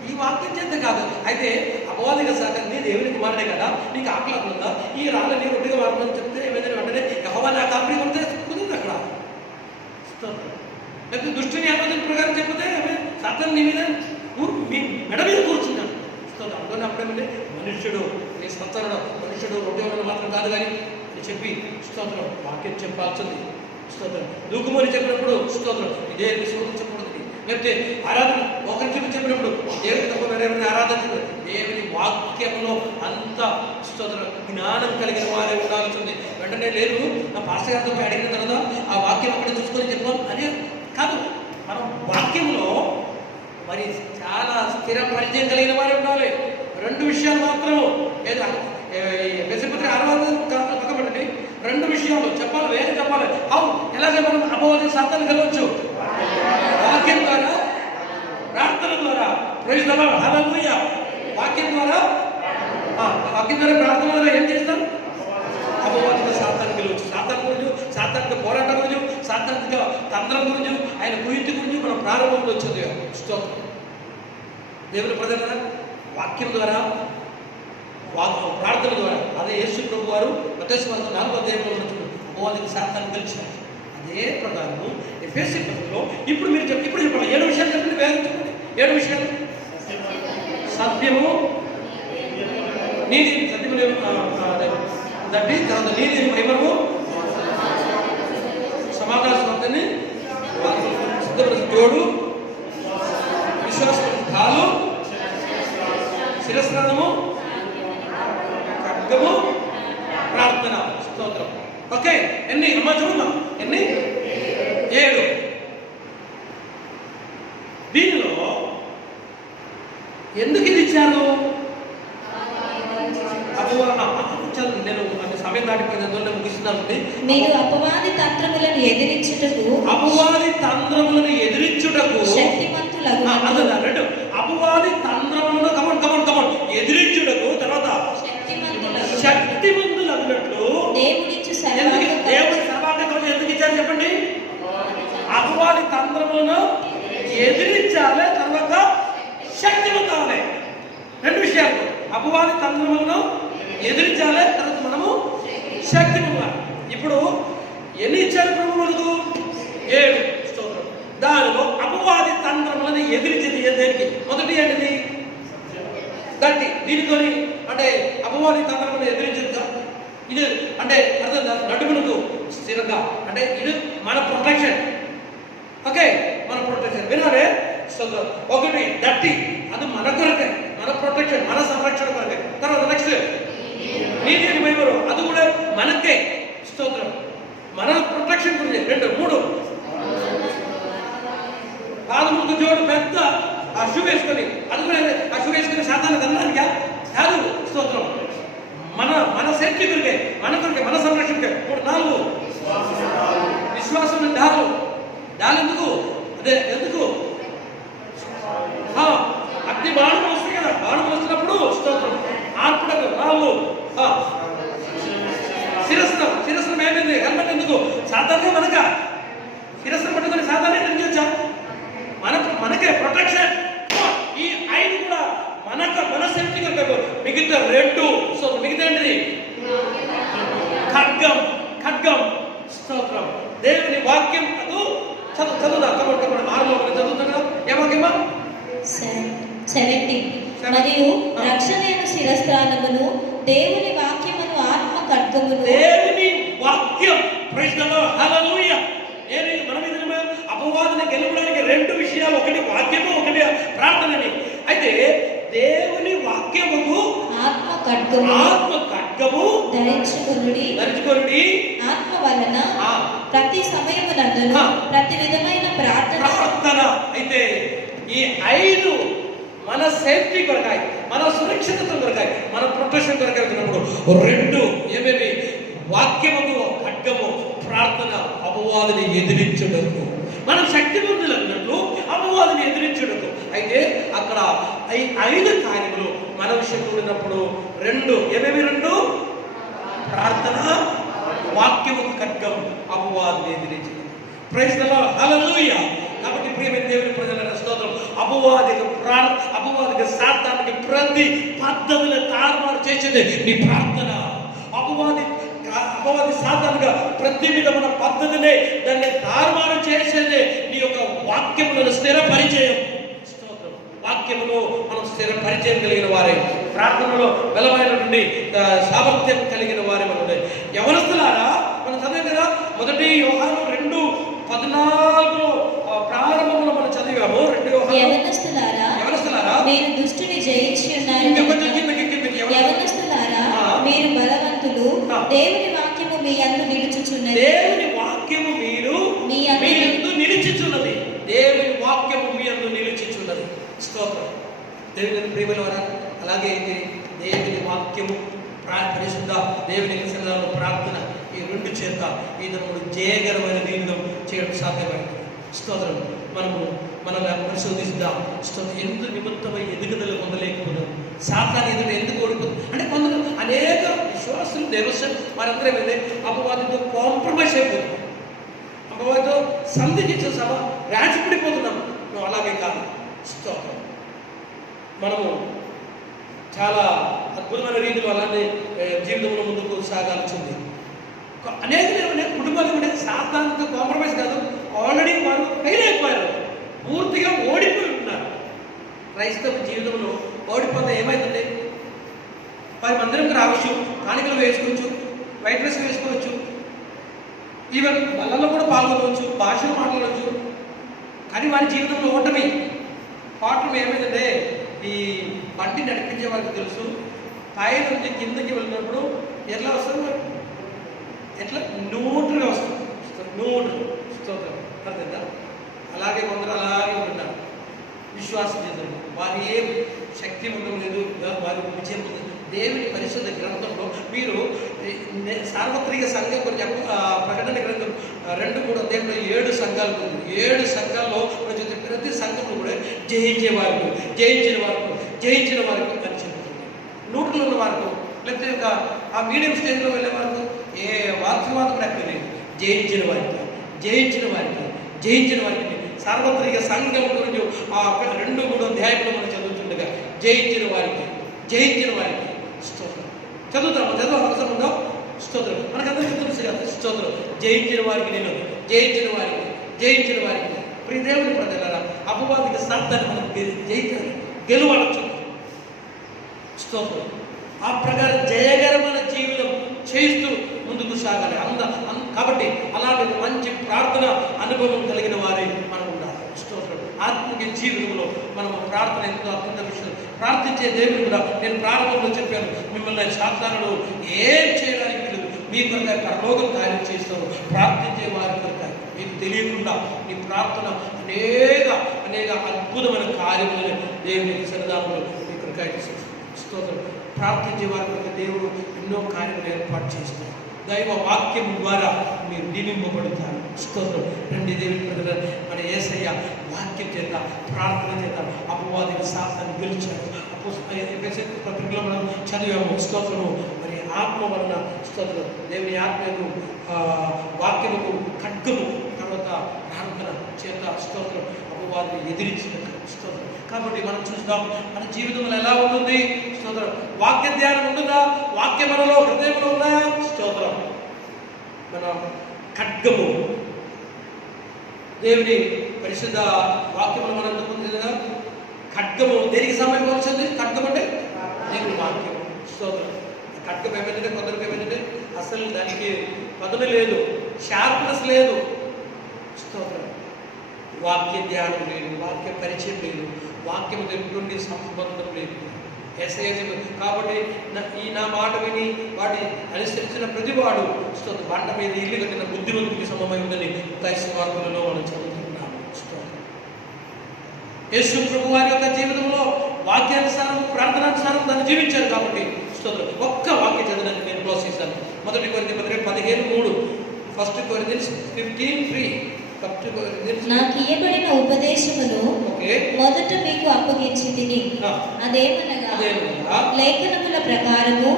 ఈ వాక్యం చేత కాదు. అయితే అపవాదిక సాతాన్ని దేవుని కుమారుడే కదా, నీకు ఆకలి ఉందా, ఈ రాళ్ళని రొట్టిగా వాడమని చెప్తే ఏమైందని వెంటనే యెహోవా నా కాపురి కొడితే కుదిరింది అక్కడ. లేకపోతే దుష్టుని ఆలోచన ప్రకారం చెప్తే సాతాను నీ మీద మీ మెడ మీద కూర్చున్నాను. అందుకని అప్పుడేమంటే మనుష్యుడు నీ సంతానం, మనుష్యుడు రొట్టె మాత్రం కాదు కానీ అని చెప్పి స్తోత్రం వాక్యం చెప్పాల్సింది. స్తోత్రం. దూకుమని చెప్పినప్పుడు స్తోత్రం, ఇదే శోధించకూడదు. లేకపోతే ఆరాధన ఒకరి చూపు చెప్పినప్పుడు దేవుని తప్ప వేరెవరిని ఆరాధించదు. దేవుని వాక్యంలో అంత స్తోత్రం జ్ఞానం కలిగిన వారే ఉండాల్సింది. వెంటనే లేదు నా పాస్టర్ గారితో పోయి అడిగిన తర్వాత ఆ వాక్యం అక్కడ చూసుకొని చెప్పాం అని కాదు. మనం వాక్యంలో మరి చాలా స్థిర పరిచయం కలిగిన వారే ఉండాలి. రెండు విషయాలు మాత్రము వెసిపత్రి 6 పక్కబడండి. రెండు విషయాలు చెప్పాలి, వేరే చెప్పాలి. అవును, ఎలా చెప్పాలి? అపవాది సాతాను కలవచ్చు వాక్యం ద్వారా, ప్రార్థన ద్వారా. ప్రైజ్ ది లార్డ్, హల్లెలూయా. వాక్యం ద్వారా ప్రార్థన ద్వారా ఏం చేస్తాం? అపవాదిగా సాతాను గెలవచ్చు. సాతాను గురించి, సాతానిక పోరాటం గురించి, సాతానిక తంత్రం గురించి, ఆయన కుయుక్తి గురించి మనం ప్రారంభంలో వచ్చింది. స్తోత్రం. దేవుని ప్రజలారా, వాక్యం ద్వారా, ప్రార్థన ద్వారా, అదే యేసు ప్రభు వారు మత్తయి సువార్త 4వ అధ్యాయంలో అపవాదికి సాతాను గెలిచారు. అదే ప్రకారం ఎఫెసీ పత్రికలో ఇప్పుడు మీరు ఇప్పుడు చెప్పాలి. 7 విషయాలు చెప్పండి, వేగం చెప్పండి. 7 విషయాలు: సత్యము, నీతి, సత్యము దట్టి, తర్వాత నీతి, వైభవము, సమాధాన స్వార్థని, తోడు, విశ్వాసం, కాలు, శిరస్నానము, ఖడ్గము, ప్రార్థన. స్తోత్రం. ఓకే, ఎన్ని అమ్మా చూడమ్మా, ఎన్ని? 7. దీనిలో ఎందుకు ఇది ఇచ్చారు? నేను సమయం దాటిపోయినందువల్ల ముగిస్తున్నానండి. మీరు అపవాది తంత్రములను ఎదిరించుటకు, అపవాది తంత్రములను ఎదిరించుటకు శక్తిమంతులగు. రెండు అపవాది తంత్రములను కమన్ ఎదిరించుటకు, తర్వాత శక్తిమంతులు అన్నట్లు దేవుడిచ్చు దేవుడి సర్వాంగ కవచం ఎందుకు ఇచ్చారు చెప్పండి? అపవాది తంత్రములను ఎదిరించాలి, తర్వాత శక్తివంతాలి. 2 విషయాలు. అపవాది తంత్రములను ఎదిరించాలి, తర్వాత మనము శక్తివంతాలి. ఇప్పుడు ఎన్ని ఇచ్చారు ప్రభు మనకు? 7. స్తోత్రం. దానిలో అపవాది తంత్రములను ఎదిరించింది దేనికి? మొదటి ఏంటిది? దట్టి. దీనితో అంటే అపవాది తంత్రములను ఎదిరించింది ఇది అంటే అర్థం నడుమునకు స్థిరంగా, అంటే ఇది మన ప్రొటెక్షన్. ఓకే, మన ప్రొటెక్షన్ వినాలే. స్తోత్రం. ఒకటి దట్టి, అది మన కొరకే, మన ప్రొటెక్షన్, మన సంరక్షణ కొరకే. తర్వాత నెక్స్ట్ నీతి, వైభవం, అది కూడా మనకే. స్తోత్రం. మన ప్రొటెక్షన్ గురించి. 2, 3 పాదములకు జోడు పెద్ద ఆ షూ వేసుకొని, అది కూడా ఆ షూ వేసుకొని సాతాను కన్నానికా కాదు. స్తోత్రం. మన సేఫ్టీ కొరికే, మన కొరికే, మన సంరక్షణకే. 4 విశ్వాసం డాలు. ఎందుకు? అదే ఎందుకు? అగ్ని బాణం వస్తాయి కదా, బాణం వచ్చినప్పుడు స్తోత్రం ఆర్పడకు. 4 శిరస్సు ఏమైంది? హెల్మెట్ ఎందుకు? సాధారణంగా మనక శిరస్సును పట్టుకొని సాధారణ తెలియచ్చా? మనకే ప్రొటెక్షన్. ఈ 5 కూడా మన సేఫ్టీ కనుక. మిగతా 2 మిగతా ఏంటిది? ఖడ్గం. స్తోత్రం. దేవుని వాక్యం అది చదువుదా. కాబట్టి 6లో చదువుతున్నా ఏమా? 17. మరియు రక్షణైన శిరస్త్రాణమును, దేవుని వాక్యమును, ఆత్మ ఖడ్గమును. దేవుని వాక్యం. ప్రైజ్ ది లార్డ్, హల్లెలూయా. మనం ఇది అపవాదిని గెలవడానికి 2 విషయాలు, ఒకటి వాక్యము, ఒకటి ప్రార్థనని. అయితే దేవుని వాక్యము, ఆత్మ ఖడ్గము ధరించుకొనుడి. ఆత్మ వలన ప్రతి సమయమునందును ప్రతి విధమైన ప్రార్థన. అయితే ఈ 5 మన సేఫ్టీ కొరకాయి, మన సురక్షితత కొరకాయి, మన ప్రొటెక్షన్ కొరకాయి. 2 ఏమేమి? వాక్యము, ఖడ్గము, ప్రార్థన. అపవాదిని ఎదిరించుటకు, మనం శక్తివంతులన్నట్లు అపవాదిని ఎదిరించుటకు. అయితే అక్కడ 5 కార్యములు మన విషయంలో ఉన్నప్పుడు 2 ఏమేమి? 2 ప్రార్థన, వాక్యము, ఖడ్గం, అపవాదిని ఎదిరించుటకు. ప్రైజ్ ది లార్డ్, హల్లెలూయా. కాబట్టి ప్రియమైన దేవుని ప్రజల స్తోత్రం. అపవాదికి సాతానికి ప్రతి పద్ధతులు తారుమారు చేసేది నీ ప్రార్థన. అపవాది సాతానుగా ప్రతి విధమైన పద్ధతినే దాన్ని తారుమారు చేసేదే నీ యొక్క వాక్యములను స్థిరపరిచయం. స్తోత్రం. వాక్యములో మనం స్థిర పరిచయం కలిగిన వారే, ప్రార్థనలో బలమైన నుండి సామర్థ్యం కలిగిన వారే మనం. యవనస్తులారా, మనం చదివాం కదా, 1 యోహాను 2 దేవుని వాక్యము మీ యందు నిలుచుచున్నది. దేవుని వాక్యము మీ యందు నిలిచిచున్నది. దేవుని వాక్యము మీ యందు నిలిచిచున్నది. స్తోత్రం. దేవుని ప్రియమైన అలాగే దేవుని వాక్యము పరిశుద్ధ దేవుని సన్నిధిలో ప్రార్థన, ఈ రెండు చేత ఈ దినములు జయకరమైన జీవితం చేయడం సాధ్యమైంది. స్తోత్రం. మనల్ని పరిశోధిద్దాం. స్తోత్రం. ఎందుకు నిమిత్తమై ఎదుగుదల పొందలేకపోతున్నాం, సాతాను ఎదురు ఎందుకు ఓడిపోతుంది అంటే కొందరు అనేక విశ్వాసులు దేవస్థానం వారందరూ వెళ్ళే అపవాదితో కాంప్రమైజ్ అయిపోతున్నాం, అపవాదితో సంధించే సభ రాజపడిపోతున్నాం. నువ్వు అలాగే కాదు. స్తోత్రం. మనము చాలా అద్భుతమైన రీతిలో అలానే జీవితంలో ముందుకు సాగాల్సింది. అనేక కుటుంబాలు కూడా సాతానుతో కాంప్రమైజ్ కాదు, ఆల్రెడీ వారు ఫెయిల్ అయిపోయారు, పూర్తిగా ఓడిపోయి ఉన్నారు. క్రైస్తవ జీవితంలో ఓడిపోతే ఏమైందండి? వారి మందిరంకి రావచ్చు, కాணிకలు వేసుకోవచ్చు, వైట్ డ్రెస్ వేసుకోవచ్చు, ఈవెన్ బల్లలో కూడా పాల్గొనవచ్చు, భాషలు మాట్లాడవచ్చు. కానీ వారి జీవితంలో ఓటమి పాటలు ఏమైందంటే ఈ బండి నడిపించే వారికి తెలుసు, పై నుంచి కిందకి వెళ్ళినప్పుడు ఎట్లా వస్తుంది, ఎట్లా న్యూట్రల్గా వస్తుంది. న్యూట్రల్. స్తోత్రం. అర్థందా? అలాగే కొందరు అలాగే ఉంటున్నారు విశ్వాస జీవితంలో. వారి ఏ శక్తి ఉండడం లేదు, వారి విజయం ఉంది. దేవుని పరిశుద్ధ గ్రంథంలో మీరు సార్వత్రిక సంఘం కొన్ని ప్రకటన గ్రంథం 2-3 అధ్యాయంలో 7 సంఘాలు ఉంది. 7 సంఘాల్లో ప్రతి సంఘంలో కూడా జయించిన వారికి అని చెప్తుంది. నూటలు ఉన్న వారికి లేకపోతే ఆ మీడియం స్టేజ్లో వెళ్ళే వారికి ఏ వాక్యవాదం కూడా అక్కడ లేదు. జయించిన వారికి సార్వత్రిక సంఘం గురించి ఆ 2-3 అధ్యాయంలో మనం చదువుతుండగా జయించిన వారికి స్తోత్రం. చదువు అవసరం ఉందో? స్తోత్రం. మనకందరికీ తెలుసు కదా. స్తోత్రం. జయించిన వారికి ప్రియ దేవుని ప్రజలారా, అపవాదికి సాతాన్ని మనం జయించాలి, గెలువడచ్చు. స్తోత్రం. ఆ ప్రకారం జయకరమైన జీవితం చేస్తూ ముందుకు సాగాలి. కాబట్టి అలాంటి మంచి ప్రార్థన అనుభవం కలిగిన వారే మనం ఉండాలి. స్తోత్రం. ఆత్మిక జీవితంలో మనం ప్రార్థన ఎంతో అత్యంత విషయం. ప్రార్థించే దేవుడు కూడా నేను ప్రారంభంలో చెప్పాను, మిమ్మల్ని సాతానుడు ఏం చేయడానికి లేదు, మీ కొరకై పరలోకం కార్యం చేస్తాను. ప్రార్థించే వారి కొరకై మీకు తెలియకుండా ఈ ప్రార్థన అనేక అద్భుతమైన కార్యములను దేవుని సన్నిధానంలో మీ కొరకై స్తోత్రం. ప్రార్థించే వారి కొరకు దేవుడు ఎన్నో కార్యములు ఏర్పాటు చేస్తారు. దైవ వాక్యం ద్వారా మీరు దీవింపబడతారు. స్తోత్రం. రండి దేవుని ప్రజల మన యేసయ్య వాక్యం చేత ప్రార్థన చేత అపవాదిని సాతాన్ని గెలిచారు. పత్రికలో మనం చదివాము. స్తోత్రము. మరి ఆత్మ వలన స్తోత్రం. దేవుని ఆత్మకు వాక్యముకు ఖడ్గము, తర్వాత ప్రార్థన చేత స్తోత్రం అపవాదిని ఎదిరించిన స్తోత్రం. కాబట్టి మనం చూస్తాం మన జీవితంలో ఎలా ఉంటుంది. స్తోత్రం. వాక్య ధ్యానం ఉంటుందా? వాక్య మనలో హృదయంలో ఉన్నాయా? స్తోత్రం. మన ఖడ్గము దేవుని పరిశుద్ధ వాక్యములు మనం ఉంటుంది కదా. ఖడ్గము దేనికి సమయపరిచింది? ఖడ్గం అంటే దేవుని వాక్యం. స్తోత్రం. ఖడ్గం ఏమైందంటే కొందరికి ఏమైందంటే అసలు దానికి పదును లేదు, షార్ప్నెస్ లేదు. స్తోత్రం. వాక్య ధ్యానం లేదు, వాక్య పరిచయం లేదు, వాక్యం ఎటువంటి సంబంధం లేదు. కాబట్టి నా మాట విని వాటి అనుసరించిన ప్రతివాడు స్తోత్రం బండ మీద ఇల్లు కట్టిన బుద్ధిమంతుడికి సమమై ఉందని వార్తలలో మనం చదువుతున్నాము. స్తోత్రం. యేసు ప్రభు వారి యొక్క జీవితంలో వాక్యానుసారం ప్రార్థనానుసారం దాన్ని జీవించారు. కాబట్టి స్తోత్రం. ఒక్క వాక్య చదవడానికి నేను ప్రోత్సహిస్తాను. 1 కొరింథీ 15:3, 1 కొరింథీన్స్ 15:3. నాకు ఇయ్యబడిన ఉపదేశమును మొదట మీకు అప్పగించింది. అదేమనగా లేఖనముల ప్రకారము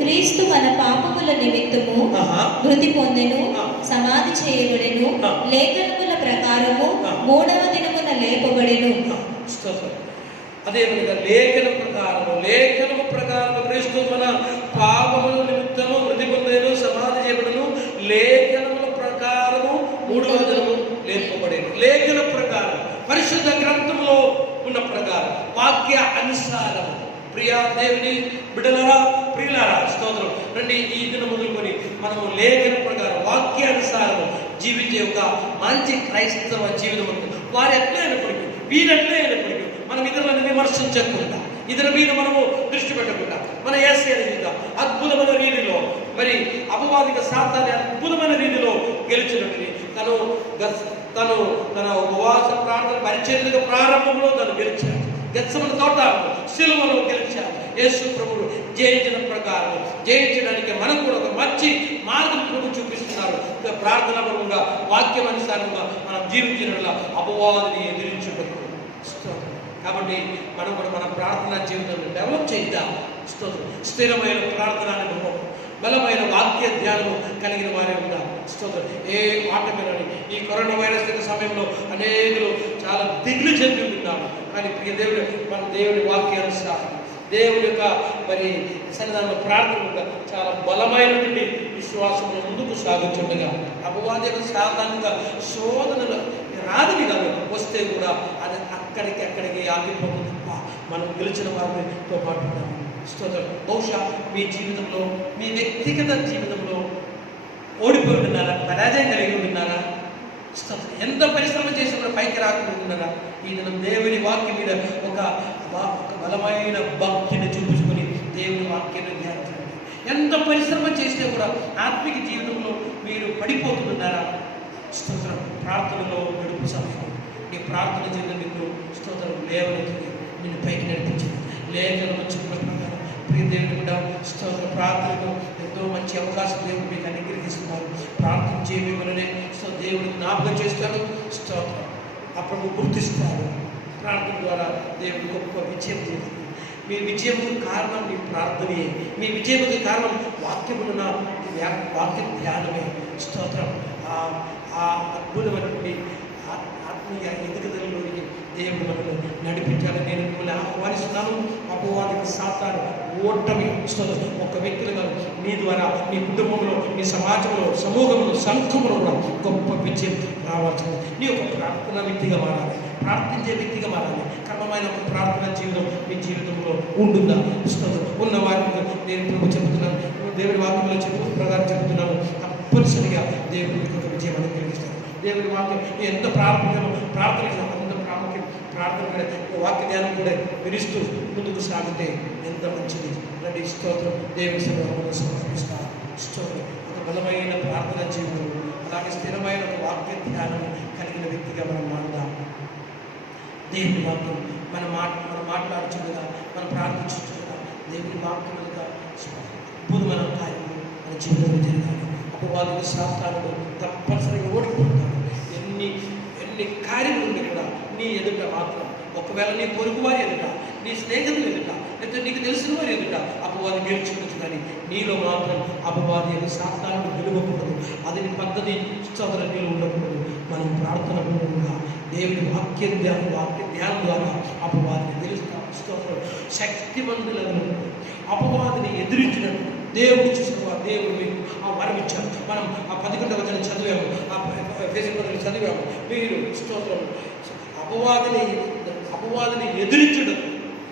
క్రీస్తు మన పాపముల నిమిత్తము మృతి పొందెను, సమాధి చేయబడెను, లేఖనముల ప్రకారము 3వ దినమున లేపబడెను. అదేవిధంగా లేఖనము ప్రకారము క్రీస్తు మన పాపముల నిమిత్తము మృతి పొందెను, సమాధి చేయబడెను, లేఖనముల ప్రకారము 3వ దినము లేపబడెను. లేఖన ప్రకారం పరిశుద్ధ గ్రంథంలో ఉన్న ప్రకారం వాక్య అనుసారము. ప్రియా దేవుని బిడ్డలారా, ప్రియులారా, స్తోత్రం. రండి ఈ దినం మొదలుకొని మనము లేఖన ప్రకారం వాక్యానుసారము జీవించే ఒక మంచి క్రైస్తవ జీవితం ఉంటుంది. వారు ఎట్లయినప్పటికీ వీరెట్లయినప్పటికీ మనం ఇతరులను విమర్శించకుండా ఇతరుల మీద మనము దృష్టి విడిచిపెట్టకుండా మన యేసయ్యను చూద్దాం. అద్భుతమైన రీతిలో మరి అపవాదిక సాతాన్ని అద్భుతమైన రీతిలో గెలిచినట్టు తను తన ఉపవాస ప్రార్థన పరిచర్యగా ప్రారంభంలో తను గెలిచాడు. గెత్సెమనే తోట సిలువలో గెలిచాడు. యేసు ప్రభువు జయించిన ప్రకారం జయించడానికి మనకు కూడా ఒక మంచి మార్గం ప్రభు చూపిస్తున్నారు. ప్రార్థన పరంగా వాక్యం అనుసారంగా మనం జీవించిన అపవాదిని ఎదిరించుటకు. కాబట్టి మనం కూడా మన ప్రార్థనా జీవితాన్ని డెవలప్ చేద్దాం. స్థిరమైన ప్రార్థనా అనుభవం, బలమైన వాక్య ధ్యానము కలిగిన వారే ఉండాలి. స్తోత్రం. ఏ ఆటమేనని ఈ కరోనా వైరస్ సమయంలో అనేకులు చాలా దిగులు చెంది ఉంటున్నారు. కానీ ప్రియ దేవుడు మన దేవుని వాక్యానుసారం దేవుని యొక్క మరి సన్నిధానంలో ప్రార్థనగా చాలా బలమైనటువంటి విశ్వాసంలో ముందుకు సాగుతుండగా అపవాది యొక్క సాధారణంగా శోధనలు రాదని కాదు, వస్తే కూడా అది అక్కడికి ఆగిపోతుంది. మనం గెలిచిన వారితో పాటు స్తోత్రం. బహుశా మీ జీవితంలో, మీ వ్యక్తిగత జీవితంలో ఓడిపోయి ఉంటున్నారా? పరాజయం కలిగి ఉంటున్నారా? ఎంత పరిశ్రమ చేసి కూడా పైకి రాకుండా ఉంటున్నారా? ఈ దినం దేవుని వాక్యం మీద ఒక బలమైన భక్తిని చూపించుకొని దేవుని వాక్యాన్ని ధ్యానించండి. ఎంత పరిశ్రమ చేస్తే కూడా ఆత్మిక జీవితంలో మీరు పడిపోతున్నారా? స్తోత్రం. ప్రార్థనలో గడుపు సమయం నీ ప్రార్థన జీవితం నిన్ను స్తోత్రం లేవనెత్తి నిన్ను పైకి నడిపించింది. లేఖనం చెప్పిన ప్రకారం ప్రియ దేవుని కూడా స్తోత్ర ప్రార్థనకు ఎంతో మంచి అవకాశం దేవుడు మీకు అనుగ్రహిస్తున్నారు. ప్రార్థన చేయమని దేవుడు జ్ఞాపకం చేస్తాడు. స్తోత్రం. అప్పుడు గుర్తిస్తారు. ప్రార్థన ద్వారా దేవుడు గొప్ప విజయం చేస్తుంది. మీ విజయముకు కారణం మీ ప్రార్థనే. మీ విజయముకు కారణం వాక్యమున్న వాక్య ధ్యానమే. స్తోత్రం. ఆ అద్భుతమైనటువంటి ఆత్మీయ ఎదుగుదలలోనికి దేవుడు మనల్ని నడిపించాలని నేను మిమ్మల్ని ఆహ్వానిస్తున్నాను. అపవాదిక సాతాను ఓటమి ఒక వ్యక్తులుగా నీ ద్వారా నీ కుటుంబంలో, నీ సమాజంలో, సమూహంలో, సంఘంలో కూడా గొప్ప విజయం రావాల్సింది. నీ ఒక ప్రార్థన వ్యక్తిగా మారాలి, ప్రార్థించే వ్యక్తిగా మారాలి. క్రమమైన ఒక ప్రార్థన జీవితం మీ జీవితంలో ఉంటుందా? ఉన్న వారికి నేను ప్రభు చెబుతున్నాను, దేవుడి వాక్యంలో చెప్పు ప్రకారం చెబుతున్నాను. తప్పనిసరిగా దేవుడు మీకు ఒక విజయం అనుగ్రహిస్తాడు. దేవుడి వాక్యం ఎంత ప్రార్థన అంత ప్రాముఖ్యం. ప్రార్థన వాక్య ధ్యానం కూడా వినిస్తూ ముందుకు సాగితే ఎంత మంచిది. రండి స్తోత్రం దేవుని సభలో సమర్పిస్తాను. స్తోత్రం. ఒక బలమైన ప్రార్థన జీవితం, అలాగే స్థిరమైన ఒక వాక్య ధ్యానం కలిగిన వ్యక్తిగా మనం మారుదాం. దేవుని వాక్యం మనం మాట్లాడుచుండగా, మనం ప్రార్థించుండగా దేవుని వాక్యం అద్భుతమైన కార్యము మన జీవితంలో జరగాలి. అపవాదిక సాతానుడు తప్పనిసరిగా ఓడిపోతాడు. ఎన్ని కార్యములు ఉండి కూడా నీ ఎదుట మాత్రం, ఒకవేళ నీ పొరుగు వారి ఎదుట, నీ స్నేహితులు ఎదుట, లేకపోతే నీకు తెలిసిన వారి ఎదుట అపవాది గెలుచుకోవచ్చు. కానీ నీలో మాత్రం అపవాది సాతానుడు గెలవకూడదు. అది నీ పద్ధతి చదర నీళ్ళు ఉండకూడదు. మనం ప్రార్థన పూర్వకంగా దేవుని వాక్య ధ్యానం ద్వారా అపవాదిని తెలుస్తాం. శక్తివంతులను అపవాదిని ఎదిరించినట్టు దేవుడు చూసిన దేవుడు మీకు ఆ వరం ఇచ్చారు. మనం ఆ 11వ వచనం చదివాము, ఆ ఫేస్బుక్ చదివాము. మీరు స్తోత్రం. అపవాదిని ఎదిరించడం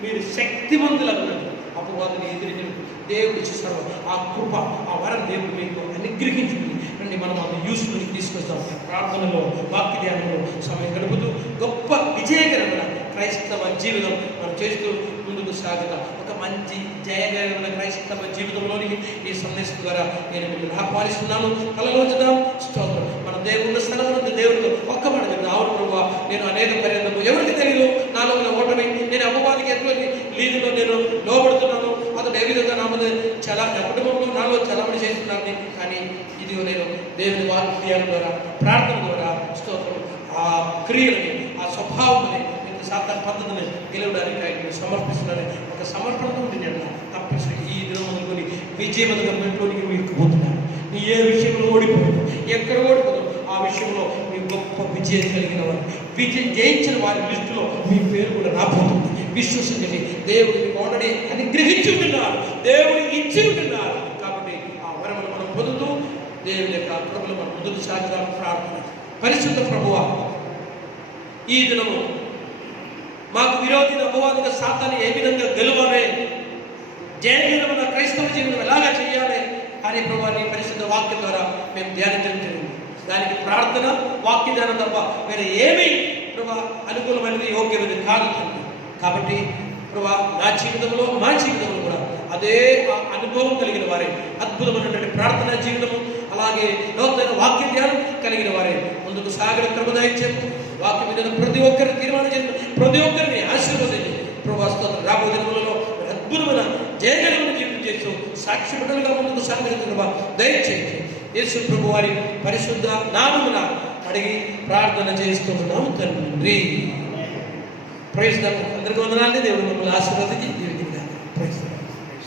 మీరు శక్తివంతులను అపవాదిని ఎదిరించడం దేవుడు ఇచ్చేసారు. ఆ కృప, ఆ వరం దేవుడు మీకు అనుగ్రహించుకుని రండి మనం ఆ యూస్ఫుల్ తీసుకొస్తాం. ప్రార్థనలో, వాక్య ధ్యానంలో సమయం గడుపుతూ గొప్ప విజయకరమైన క్రైస్తవ జీవితం మనం చేస్తూ ముందుకు సాగుతాం. ఒక మంచి జయకరమైన క్రైస్తవ జీవితంలోనికి ఈ సందేశం ద్వారా నేను మిమ్మల్ని ఆహ్వానిస్తున్నాను. కలలోచుదాం. స్తోత్రం. మన దేవుని స్థలంలో దేవుడితో ఒక్క మాట అవును ప్రభావ, నేను అనేక పర్యంతము ఎవరికి తెలియదు నాలో ఉన్న ఓటమి, నేను అపవాదికి ఎటువంటి లీదులో నేను లోబడుతున్నాను. అతను ఏ విధంగా నా మీద కుటుంబంలో నాలో చలామణి చేస్తున్నాను. కానీ ఇది నేను దేవుని వాక్యాల ద్వారా, ప్రార్థన ద్వారా స్తోత్రం ఆ క్రియలని, ఆ స్వభావాన్ని, సాతాను పద్ధతిని గెలవడానికి ఆయన సమర్పిస్తున్నాను. ఒక సమర్పణతో ఉంది. నేను తప్పనిసరిగా ఈ దినం అనుకుని విజయవంతంగా మెట్లోనికి ఎక్కిపోతున్నాను. నీ ఏ విషయంలో ఓడిపోయావు, ఎక్కడ ఓడిపోతావు, ఆ విషయంలో మీ గొప్ప విజయం కలిగిన వారు, విజయం జయించిన వారి లిస్టులో మీ పేరు కూడా రాబోతుంది. విశ్వసించండి. దేవుడు మీకు ఆల్రెడీ అనుగ్రహించి ఉంటున్నారు, దేవుడు ఇచ్చి ఉంటున్నారు. కాబట్టి ఆ వరమును మనం పొందుతూ దేవుని యొక్క కృపలో మనం ముందుకు సాగుదాం. ప్రార్థన. పరిశుద్ధ ప్రభువా, ఈ దినము మాకు విరోధి అపవాదిక సాతాన్ని ఏ విధంగా గెలవాలి, జయగలమైన క్రైస్తవ జీవనం ఎలాగా చేయాలి అని ప్రభు నీ పరిశుద్ధ వాక్యం ద్వారా మేము ధ్యానించడం జరిగింది. దానికి ప్రార్థన, వాక్య ధ్యానం తప్ప వేరే ఏమీ ప్రభు అనుకూలమైనది, యోగ్యమైనది కాదు. కాబట్టి ప్రభు నా జీవితంలో, మా జీవితంలో కూడా అదే ఆ అనుభవం కలిగిన వారే, అద్భుతమైనటువంటి ప్రార్థనా జీవితము, అలాగే లోతైన వాక్య జ్ఞానం కలిగిన వారే ముందుకు సాగడ కృప దయచేయము. వాక్యం మీద ప్రతి ఒక్కరిని తీర్మానం చేయండి, ప్రతి ఒక్కరిని ఆశీర్వదించి ప్రభు స్తోత్రం. రాబోయే దినములలో అద్భుతమైన జయగలిగిన జీవితం చేస్తూ సాక్షి బిడ్డలుగా ముందుకు సాగడ కృప దయచేయండి. యేసు ప్రభు వారి పరిశుద్ధ నామమున అడిగి ప్రార్థన చేస్తున్నాము తండ్రి. Praise the lord. అందరికీ వందనాలు. దేవుడు మిమ్మల్ని ఆశీర్వదించి